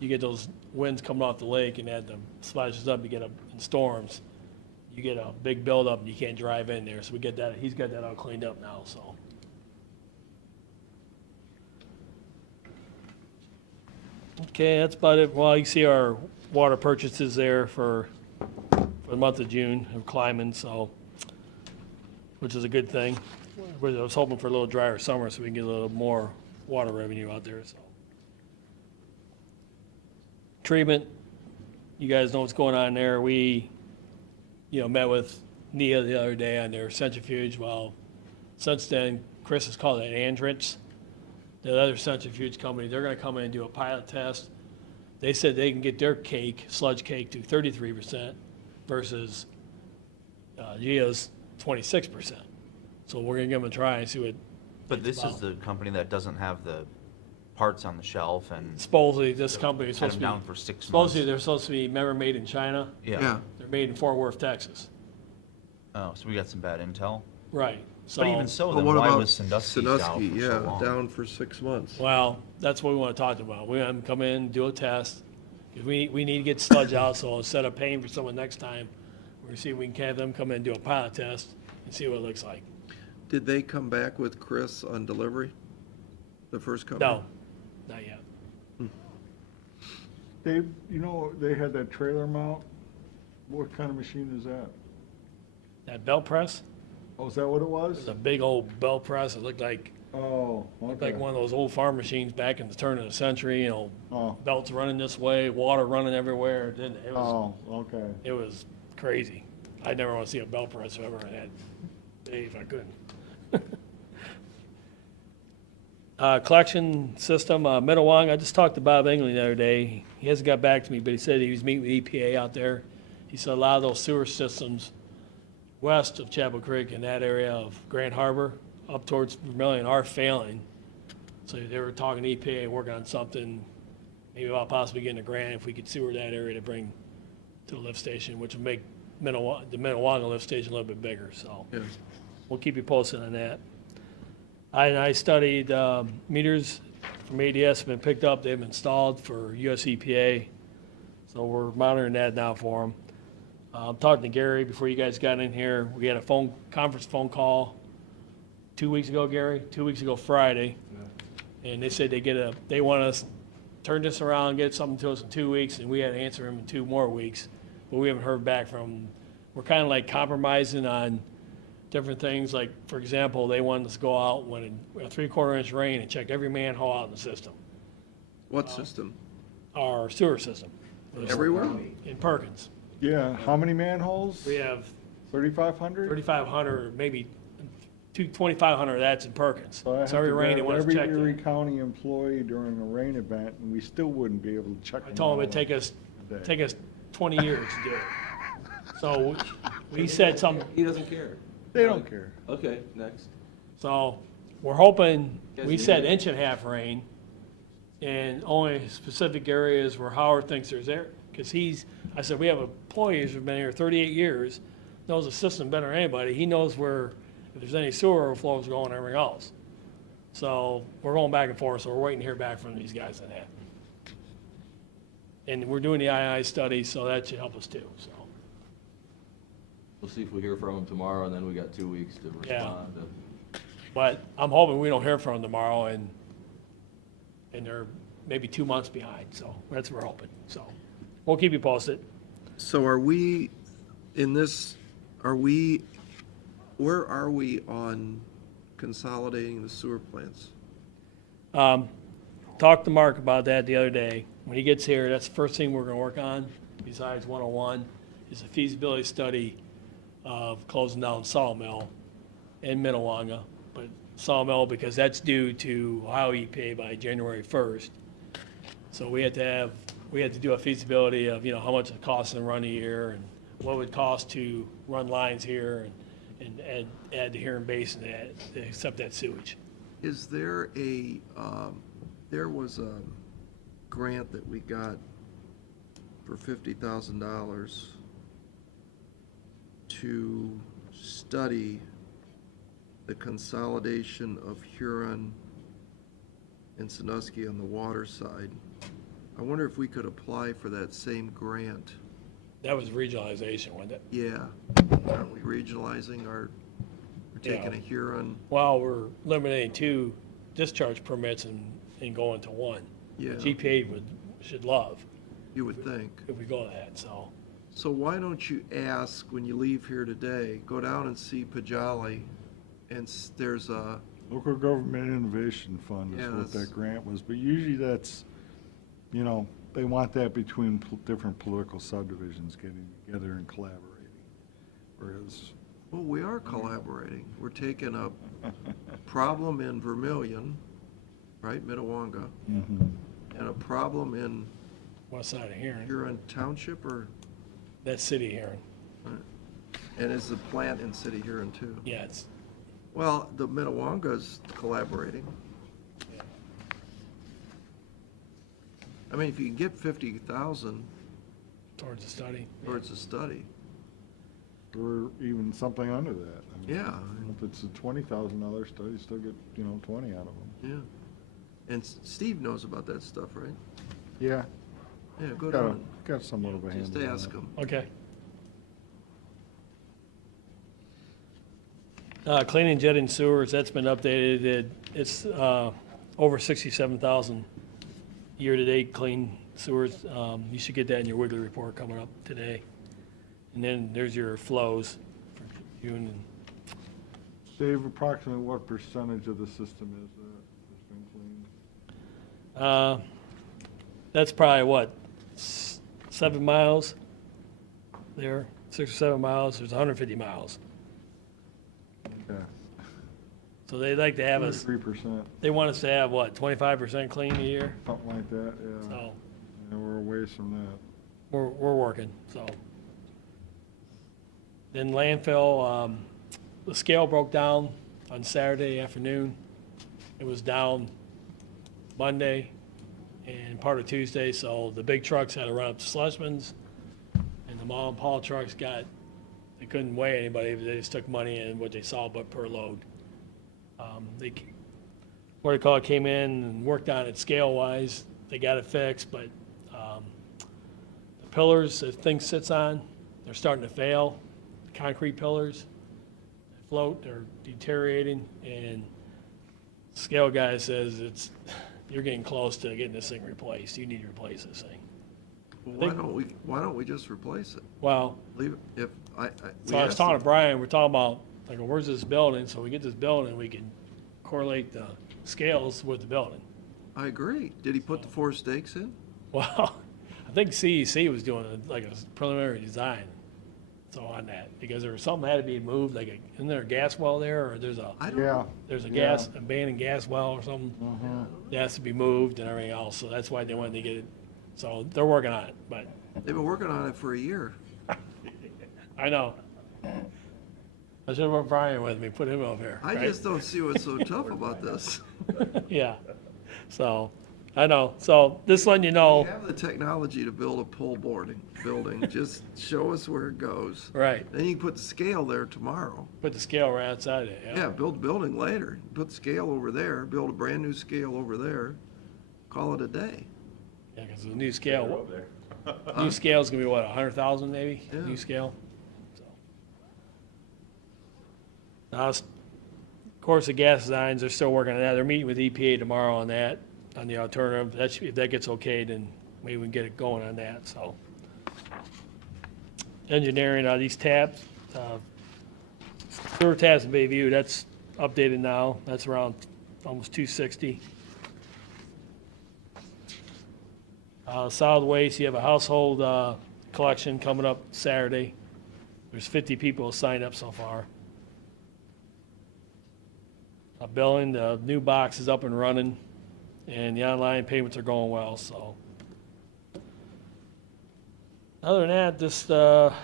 You get those winds coming off the lake, and that splashes up. You get in storms, you get a big buildup, and you can't drive in there. So we get that. He's got that all cleaned up now. So. Okay, that's about it. Well, you see our water purchases there for the month of June of climbing, so, which is a good thing. I was hoping for a little drier summer so we can get a little more water revenue out there, so. Treatment, you guys know what's going on there. We, met with NIA the other day on their centrifuge. Well, since then, Chris has called it Andritz. The other centrifuge company, they're gonna come in and do a pilot test. They said they can get their sludge cake to 33% versus GEO's 26%. So we're gonna give them a try and see what. But this is the company that doesn't have the parts on the shelf and. Supposedly, this company is Had supposed them to be. down for 6 months. Supposedly, they're supposed to be, remember, made in China? Yeah. They're made in Fort Worth, Texas. Oh, so we got some bad intel? Right. But even so, Well, then what why about was Sandusky down for Sandusky? so Yeah, long? down for 6 months. Well, that's what we want to talk about. We want them to come in, do a test. 'Cause we need to get sludge out, so instead of paying for someone next time, we're gonna see if we can have them come in and do a pilot test and see what it looks like. Did they come back with Chris on delivery? The first company? No, not yet. Dave, they had that trailer mount. What kind of machine is that? That belt press, Oh, is that what it it was? was a big old belt press. It looked like Okay. one of those old farm machines back in the turn of the century, Oh, belts running this way, water running everywhere. It was okay. It was crazy. I never want to see a belt press ever had. Dave, I couldn't. Collection system, Minnewanka, I just talked to Bob Engley the other day. He hasn't got back to me, but he said he was meeting with EPA out there. He said a lot of those sewer systems west of Chapel Creek in that area of Grand Harbor up towards Vermillion are failing. So they were talking to EPA, working on something, maybe about possibly getting a grant if we could sewer that area to bring to the lift station, which would make the Minnewanka lift station a little bit bigger, so. Yeah. We'll keep you posted on that. I studied meters from ADS have been picked up, they've been installed for US EPA, so we're monitoring that now for them. I'm talking to Gary before you guys got in here. We had a conference phone call 2 weeks ago, Gary, 2 weeks ago Friday. And they said they want us to turn this around, get something to us in 2 weeks, and we had to answer them in 2 more weeks. But we haven't heard back from them. We're kind of like compromising on different things. Like, for example, they wanted us to go out when a 3/4 inch rain and check every manhole out in the system, What system? our sewer system. Everywhere? In Perkins. Yeah, how many manholes? We have 3,500? 3,500, maybe 2,500 of that's in Perkins. So I So every have to rain, they grab want us to every check Erie that. County employee during a rain event, and we still wouldn't be able to check I them told them all it'd day. take us 20 years to do it. So we said something, He doesn't care. They don't care. Okay, next. so we're hoping, Guys we need said it. 1.5 inch rain, and only specific areas where Howard thinks there's there, because I said, we have employees who've been here 38 years, knows the system better than anybody. He knows where, if there's any sewer overflows going and everything else. So we're going back and forth, so we're waiting to hear back from these guys on that. And we're doing the II study, so that should help us too, so. We'll see if we hear from him tomorrow, and then we got 2 weeks to Yeah. respond. But I'm hoping we don't hear from them tomorrow, and they're maybe 2 months behind, so that's what we're hoping, so. We'll keep you posted. So are we, where are we on consolidating the sewer plants? Talked to Mark about that the other day. When he gets here, that's the first thing we're gonna work on, besides 101, is a feasibility study of closing down Sawmill in Minnewanka. But Sawmill, because that's due to Ohio EPA by January 1st. So we had to do a feasibility of, how much it costs to run a year, and what it would cost to run lines here, and add the Huron Basin to accept that sewage. Is there there was a grant that we got for $50,000 to study the consolidation of Huron and Sandusky on the water side. I wonder if we could apply for that same grant. That was regionalization, wasn't it? Yeah. Aren't we regionalizing we're taking a Huron? Well, we're eliminating 2 discharge permits and going to 1. Yeah. GPA should love You would think. if we go to that, so. So why don't you ask, when you leave here today, go down and see Pajali and there's a, Local Government Innovation Fund Yeah, is what that's- that grant was, but usually that's, they want that between different political subdivisions getting together and collaborating. Whereas, well, we are collaborating. We're taking a problem in Vermillion, right, Minnewanka, Mhm. and a problem in West side of Huron, Huron Township, or, that city Huron. and is the plant in City Huron too? Yeah, it's, Well, the Minnewanka's collaborating. I mean, if you can get 50,000 towards the study. towards a study, or even something under that. I mean, Yeah. If it's a $20,000 study, still get, 20 out of them. yeah. And Steve knows about that stuff, right? Yeah. Yeah, go Got, down. got somewhat of a Just handle on ask it. him. Okay. Cleaning, jetting sewers, that's been updated. It's over 67,000 year-to-date clean sewers. You should get that in your Wiggly report coming up today. And then there's your flows for June. Dave, approximately what percentage of the system is that that's been cleaned? That's probably what, 7 miles there, 6 or 7 miles. There's 150 miles. Okay. So they like to have us, 3%, they want us to have what, 25% clean a year? something like that, yeah. So Yeah, we're a ways from that. we're working, so. Then landfill, the scale broke down on Saturday afternoon. It was down Monday and part of Tuesday, so the big trucks had to run up to Schlesman's, and the mom and Paul trucks they couldn't weigh anybody, they just took money and what they saw but per load. Came in and worked on it scale-wise, they got it fixed, but the pillars that thing sits on, they're starting to fail, concrete pillars, they float, they're deteriorating, and scale guy says you're getting close to getting this thing replaced, you need to replace this thing. Well, why don't we just replace it? Well, Leave it, if, we so I was asked talking him- to Brian, we're talking about, like, where's this building, so we get this building, we can correlate the scales with the building. I agree. Did he put the 4 stakes in? Well, I think CEC was doing like a preliminary design, so on that, because there was something that had to be moved, like, isn't there a gas well there, or there's I don't Yeah. know. a Yeah. abandoned gas well or something? That has to be moved and everything else, so that's why they wanted to get it, so they're working on it, but, They've been working on it for a year. I know. I should have brought Brian with me, put him over here. I right? just don't see what's so tough about this. Yeah, so, I know, so this letting you know, We have the technology to build a pole boarding building. Just show us where it goes. right, Then you can put the scale there tomorrow. put the scale right outside it, Yeah, build a building later. Put the scale over there, build a brand-new scale over there, call it a day. Yeah, because the new scale, Over there. new scale's gonna be what, 100,000 maybe, Yeah. new scale? So. Now, of course, the gas designs, they're still working on that, they're meeting with EPA tomorrow on that, on the alternative, if that gets okayed, then maybe we can get it going on that, so. Engineering, these taps, sewer taps in Bayview, that's updated now, that's around almost 260. Solid waste, you have a household collection coming up Saturday. There's 50 people signed up so far. Billing, the new box is up and running, and the online payments are going well, so. Other than that, just, that's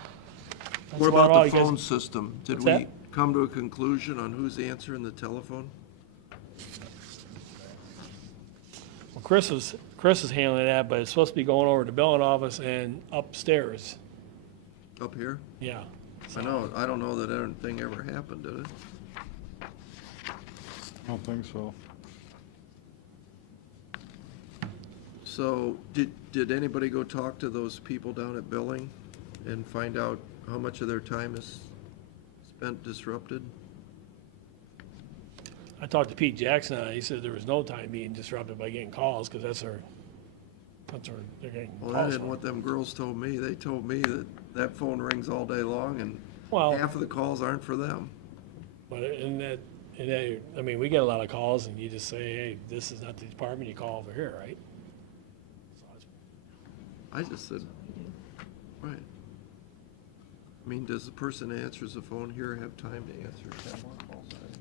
What about all. about the You guys- phone system? Did What's we that? come to a conclusion on who's answering the telephone? Well, Chris is handling that, but it's supposed to be going over to the billing office and upstairs, Up here? yeah. I know, I don't know that anything ever happened, did it? I don't think so. So, did anybody go talk to those people down at billing and find out how much of their time is spent disrupted? I talked to Pete Jackson, and he said there was no time being disrupted by getting calls, because they're getting Well, that calls. isn't what them girls told me. They told me that phone rings all day long and Well, half of the calls aren't for them. but in that, And they, I mean, we get a lot of calls and you just say, hey, this is not the department, you call over here, right? So it's- I just said, right. I mean, does the person that answers the phone here have time to answer 10 more calls a day?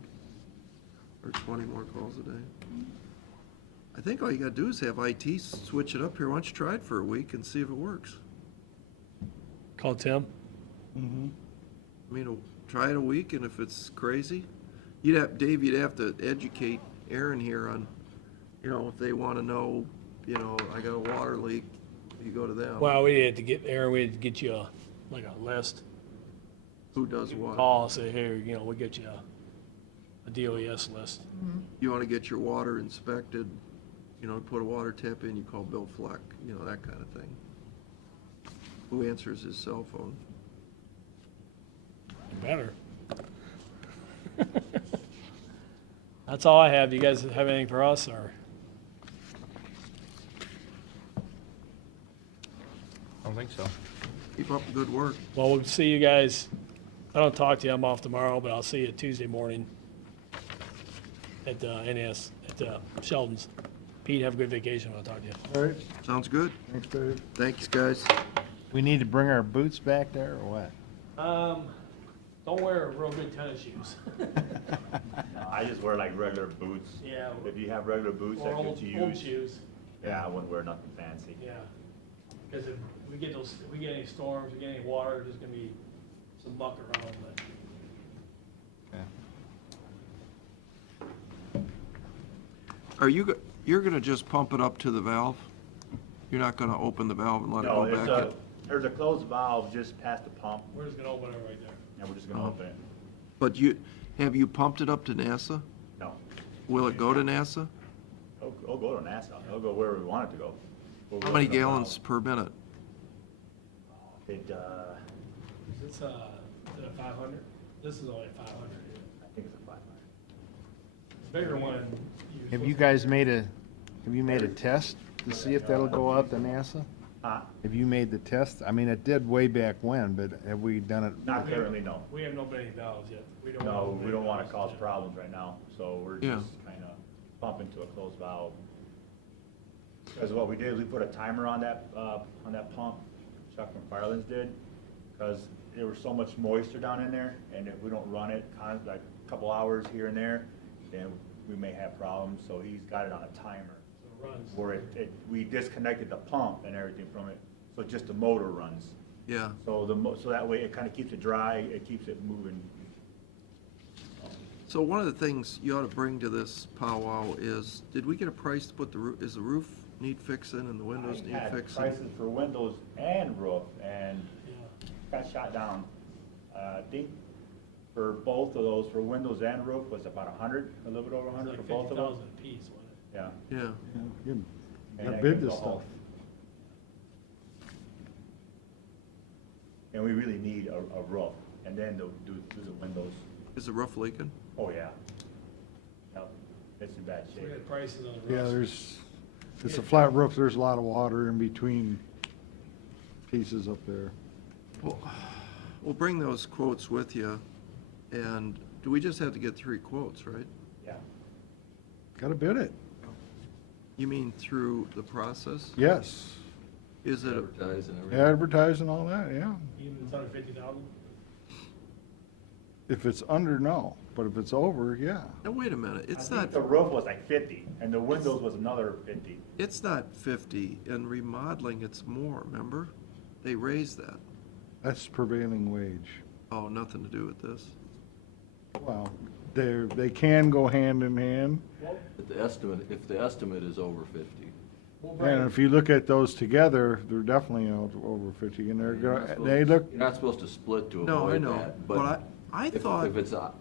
Or 20 more calls a day? I think all you gotta do is have IT switch it up here. Why don't you try it for a week and see if it works? Call Tim. I mean, try it a week, and if it's crazy, Dave, you'd have to educate Aaron here on, you know, if they wanna know, you know, I got a water leak, you go to them. Well, we had to get, Aaron, we had to get you like a list. Who does what? Call, say, hey, you know, we'll get you a DOES list. You wanna get your water inspected, you know, put a water tap in, you call Bill Fleck, you know, that kind of thing. Who answers his cell phone? Better. That's all I have. Do you guys have anything for us, or? I don't think so. Keep up the good work. Well, we'll see you guys. I don't talk to you. I'm off tomorrow, but I'll see you Tuesday morning at NS, at Sheldon's. Pete, have a good vacation. I'll talk to you. All right, Sounds good. thanks, Dave. Thanks, guys. We need to bring our boots back there, or what? Don't wear real good tennis shoes. No, I just wear like regular boots. Yeah. If you have regular boots Or that old good to old use, shoes. yeah, I wouldn't wear nothing fancy. Yeah. Because if we get those, if we get any storms, we get any water, there's gonna be some muck around, but. You're gonna just pump it up to the valve? You're not gonna open the valve and let it No, go back in? there's a closed valve just past the pump, We're just gonna open it right there. and we're just gonna Oh. open it. But have you pumped it up to NASA? No. Will it go to NASA? It'll go to NASA. It'll go wherever we want it to go. We'll How many open the valve. gallons per minute? It, Is this, is it a 500? This is only a 500. I think it's a 500. The bigger one. Have you guys made a test to see if that'll go out to NASA? Huh? Have you made the test? I mean, it did way back when, but have we done it? Not currently, no. We have no many valves yet. We don't No, want we don't wanna valves cause yet. problems right now, so we're Yeah. just kinda pumping to a closed valve. Because what we did is we put a timer on that pump, Chuck from Firelands did, because there was so much moisture down in there, and if we don't run it like a couple hours here and there, then we may have problems, so he's got it on a timer. So it runs. Where we disconnected the pump and everything from it, so just the motor runs. Yeah. So so that way it kinda keeps it dry, it keeps it moving. So one of the things you ought to bring to this powwow is, did we get a price to put is the roof need fixing and the windows I need had fixing? prices for windows and roof, and Yeah. got shot down. I think for both of those, for windows and roof, was about 100, a little bit over It's 100 like for both of them. 50,000 a piece, wasn't it? Yeah. Yeah. You And gotta that bid gives this the whole- stuff. And we really need a roof, and then do the windows. Is the roof leaking? Oh, yeah. Yep, it's in bad So we shape. had prices on the roofs. Yeah, it's a flat roof, there's a lot of water in between pieces up there. Well, we'll bring those quotes with you, and do we just have to get 3 quotes, right? Yeah. Gotta bid it. You mean through the process? Yes. Is it, Advertise and everything. Advertise and all that, yeah. Even if it's under 50,000? If it's under, no, but if it's over, yeah. now wait a minute, I it's think not, the roof was like 50, and the windows was another 50. it's not 50. In remodeling, it's more, remember? They raised that. That's prevailing wage. Oh, nothing to do with this. Well, they can go hand in hand. But if the estimate is over 50. We'll bring And it. if you look at those together, they're definitely over 50, and You're not supposed they to- look, You're not supposed to split to No, I avoid know, that, but I if thought,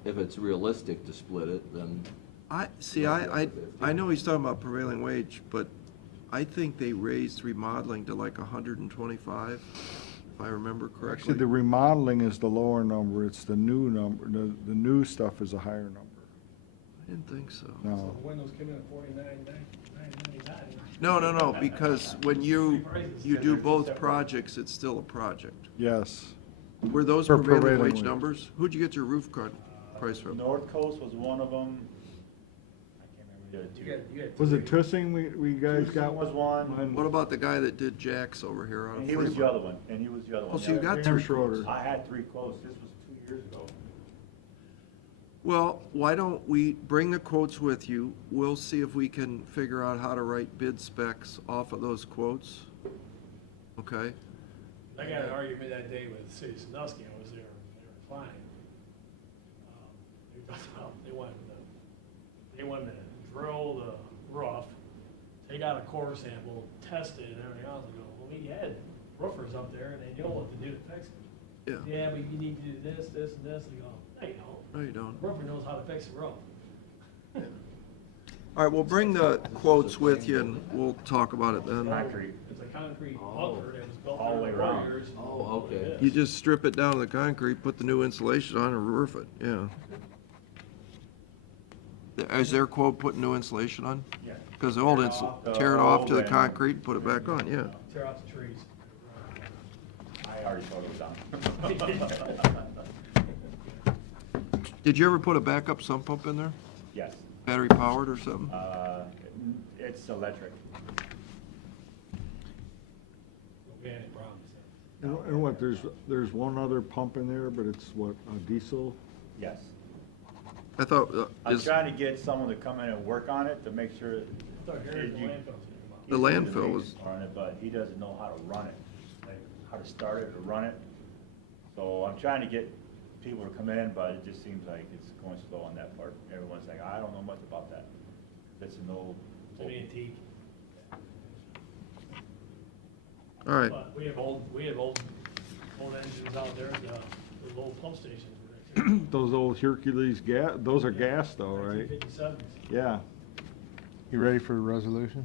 if it's realistic to split it, then I know he's talking about prevailing wage, but I think they raised remodeling to like 125, if I remember actually, correctly. the remodeling is the lower number, it's the new number, the new stuff is a higher number. I didn't think so. So No, the windows came in at 49,999. No, because when you do both projects, it's still a project. yes. Were those For prevailing prevailing wage wage. numbers? Who'd you get your roof cut? price for? North Coast was one of them. I can't remember the other two. Was it Tussing we guys got? Tucson was one. What about the guy that did Jack's over here out of And he was the Fremont? other one, and he was the other one. Oh, so you got Sam three Schroeder. I had 3 quotes. This was 2 years ago. Well, why don't we bring the quotes with you? We'll see if we can figure out how to write bid specs off of those quotes. Okay? I got an argument that day with the city of Sandusky, I was there, they were flying. They wanted to drill the roof, take out a core sample, test it and everything else, and go, well, we had roofers up there and they know what to do to fix it. Yeah. Yeah, but you need to do this, this, and this, and you go, no, you don't. No, you don't. The roofer knows how to fix a roof. All right, we'll bring the quotes with you and we'll talk about it then. Concrete. It's a concrete bunker that was built All the way for around. warriors. Oh, okay. You just strip it down to the concrete, put the new insulation on and roof it, yeah. Is their quote putting new insulation on? Yeah. Because the old tear it off to the and- concrete, put it back on, yeah. Tear out the trees. I already thought it was done. Did you ever put a backup sump pump in there? Yes. Battery powered or something? It's electric. Don't get any problems. And what, there's one other pump in there, but it's what, a diesel? Yes. I thought, I'm trying to get someone to come in and work on it to make sure. Start hearing the you- landfills. The He's doing landfill maintenance is- on it, but he doesn't know how to run it, like how to start it or run it. So I'm trying to get people to come in, but it just seems like it's going slow on that part. Everyone's like, I don't know much about that. That's an old. It's an antique. all right, But we have old engines out there, the old pump stations. Those old Hercules gas, those are gas though, right? 1957s. Yeah. You ready for a resolution?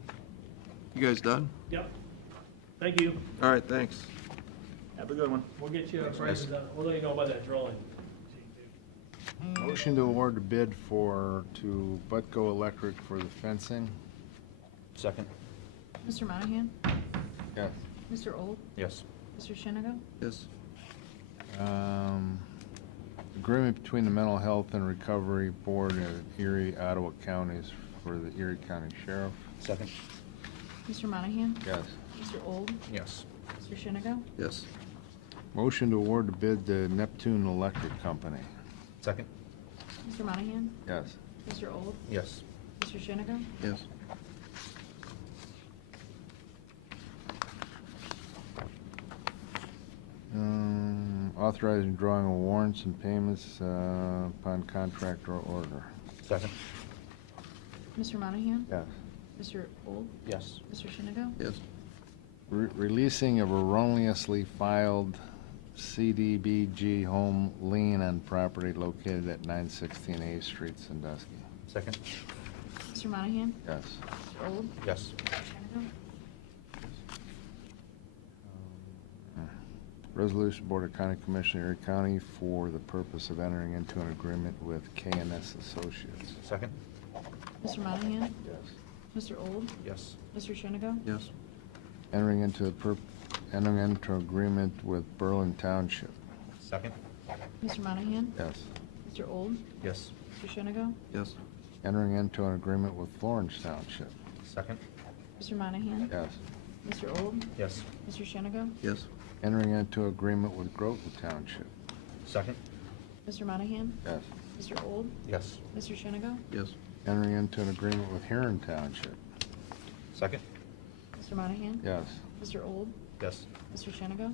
you guys done? Yep. Thank you. All right, thanks. Have a good one. We'll get you prices, we'll let you know about that drilling. Motion to award the bid to Butco Electric for the fencing. Second? Mr. Monahan? Yes. Mr. Old? Yes. Mr. Shenigo? Yes. Agreement between the Mental Health and Recovery Board of Erie, Ottawa counties for the Erie County Sheriff. Second? Mr. Monahan? Yes. Mr. Old? Yes. Mr. Shenigo? Yes. Motion to award the bid to Neptune Electric Company. Second? Mr. Monahan? Yes. Mr. Old? Yes. Mr. Shenigo? Yes. Authorizing drawing of warrants and payments upon contract or order. Second? Mr. Monahan? Yes. Mr. Old? Yes. Mr. Shenigo? Yes. Releasing of erroneously filed CDBG home lien on property located at 916 A Street, Sandusky. Second? Mr. Monahan? Yes. Mr. Old? Yes. Mr. Shenigo? Resolution Board of County Commissioner, Erie County, for the purpose of entering into an agreement with K&S Associates. Second? Mr. Monahan? Yes. Mr. Old? Yes. Mr. Shenigo? Yes. Entering into agreement with Berlin Township. Second? Mr. Monahan? Yes. Mr. Old? Yes. Mr. Shenigo? Yes. Entering into an agreement with Florence Township. Second? Mr. Monahan? Yes. Mr. Old? Yes. Mr. Shenigo? Yes. Entering into agreement with Groton Township. Second? Mr. Monahan? Yes. Mr. Old? Yes. Mr. Shenigo? Yes. Entering into an agreement with Huron Township. Second? Mr. Monahan? Yes. Mr. Old? Yes. Mr. Shenigo?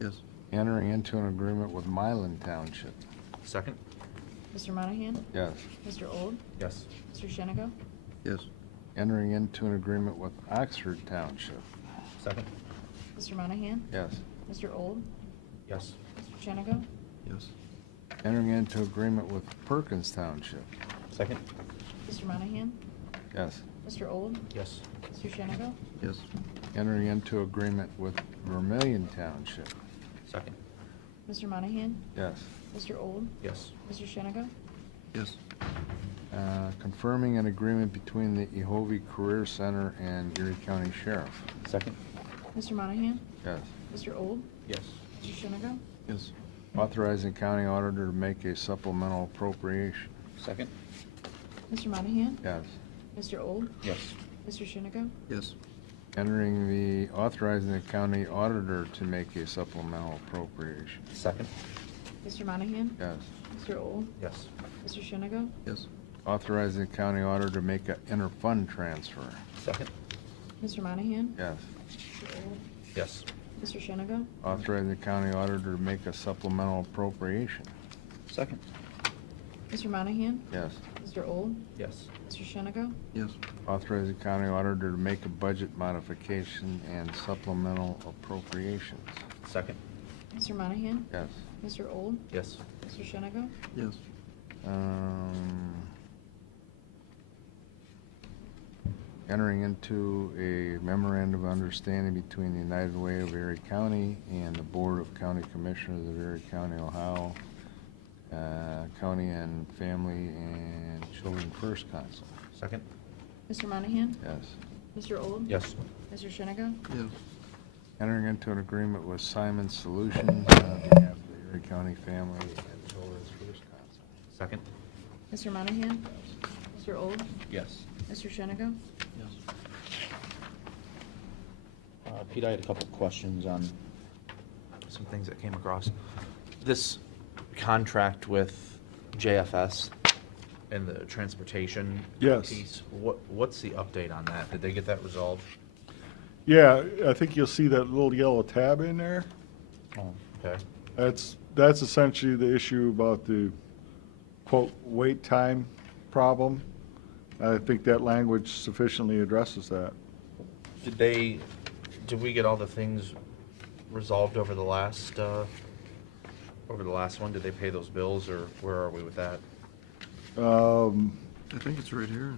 Yes. Entering into an agreement with Milan Township. Second? Mr. Monahan? Yes. Mr. Old? Yes. Mr. Shenigo? Yes. Entering into an agreement with Oxford Township. Second? Mr. Monahan? Yes. Mr. Old? Yes. Mr. Shenigo? Yes. Entering into agreement with Perkins Township. Second? Mr. Monahan? Yes. Mr. Old? Yes. Mr. Shenigo? Yes. Entering into agreement with Vermillion Township. Second? Mr. Monahan? Yes. Mr. Old? Yes. Mr. Shenigo? Yes. Confirming an agreement between the Ehovie Career Center and Erie County Sheriff. Second? Mr. Monahan? Yes. Mr. Old? Yes. Mr. Shenigo? Yes. Authorizing county auditor to make a supplemental appropriation. Second? Mr. Monahan? Yes. Mr. Old? Yes. Mr. Shunigo? Yes. Authorizing the county auditor to make a supplemental appropriation. Second? Mr. Monahan? Yes. Mr. Old? Yes. Mr. Shunigo? Yes. Authorizing the county auditor to make an interfund transfer. Second? Mr. Monahan? Yes. Mr. Old? Yes. Mr. Shunigo? Authorizing the county auditor to make a supplemental appropriation. Second? Mr. Monahan? Yes. Mr. Old? Yes. Mr. Shunigo? Yes. Authorizing the county auditor to make a budget modification and supplemental appropriations. Second? Mr. Monahan? Yes. Mr. Old? Yes. Mr. Shunigo? Yes. Entering into a memorandum of understanding between the United Way of Erie County and the Board of County Commissioners of Erie County, Ohio, County and Family and Children First Council. Second? Mr. Monahan? Yes. Mr. Old? Yes. Mr. Shunigo? Yes. Entering into an agreement with Simon Solutions on behalf of the Erie County Family and Children's First Council. Second? Mr. Monahan? Mr. Old? Yes. Mr. Shunigo? Pete, I had a couple of questions on some things that came across. This contract with JFS and the transportation Yes. piece, what's the update on that? Did they get that resolved? Yeah, I think you'll see that little yellow tab in there. Oh, okay. That's essentially the issue about the, quote, wait time problem. I think that language sufficiently addresses that. Did we get all the things resolved over the last one? Did they pay those bills, or where are we with that? I think it's right here.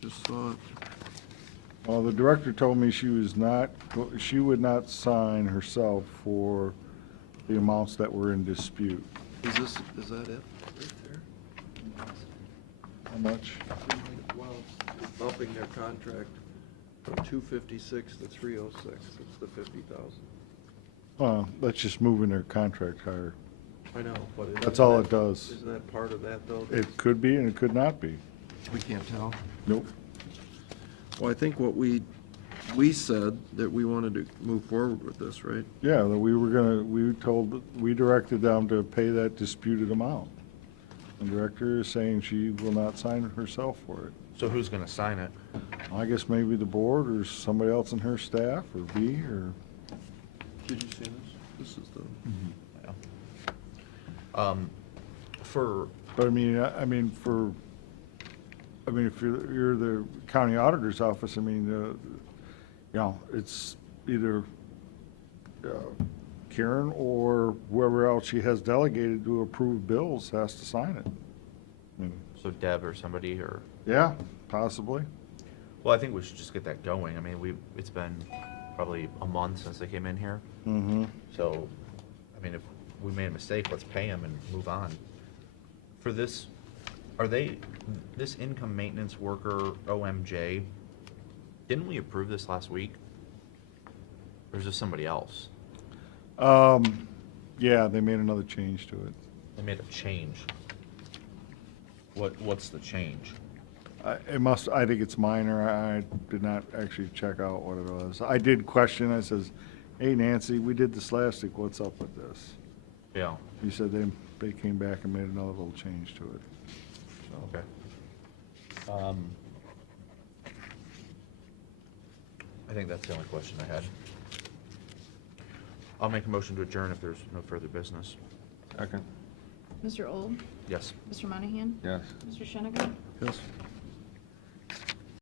Just saw it. Well, the director told me she would not sign herself for the amounts that were in dispute. Is that it? Right there? How much? Well, bumping their contract from 256 to 306, it's the 50,000. That's just moving their contract higher. I know, but. That's all it does. Isn't that part of that, though? It could be and it could not be. We can't tell. Nope. Well, I think what we said that we wanted to move forward with this, right? Yeah, that we directed them to pay that disputed amount. The director is saying she will not sign herself for it. So who's gonna sign it? I guess maybe the board or somebody else in her staff, or B, or, Did you see this? This is the. but I mean, if you're the county auditor's office, it's either Karen or whoever else she has delegated to approve bills has to sign it. I mean, So Deb or somebody, or? yeah, possibly. Well, I think we should just get that going. I mean, it's been probably a month since they came in here. Mm-hmm. So, I mean, if we made a mistake, let's pay them and move on. For this, this income maintenance worker, OMJ, didn't we approve this last week? Or is this somebody else? Yeah, they made another change to it. They made a change. What's the change? I think it's minor. I did not actually check out what it was. I did question, I says, hey, Nancy, we did this last week, what's up with this? Yeah, He said they came back and made another little change to it. So, okay. I think that's the only question I had. I'll make a motion to adjourn if there's no further business. Second. Mr. Old? Yes. Mr. Monahan? Yes. Mr. Shunigo? Yes.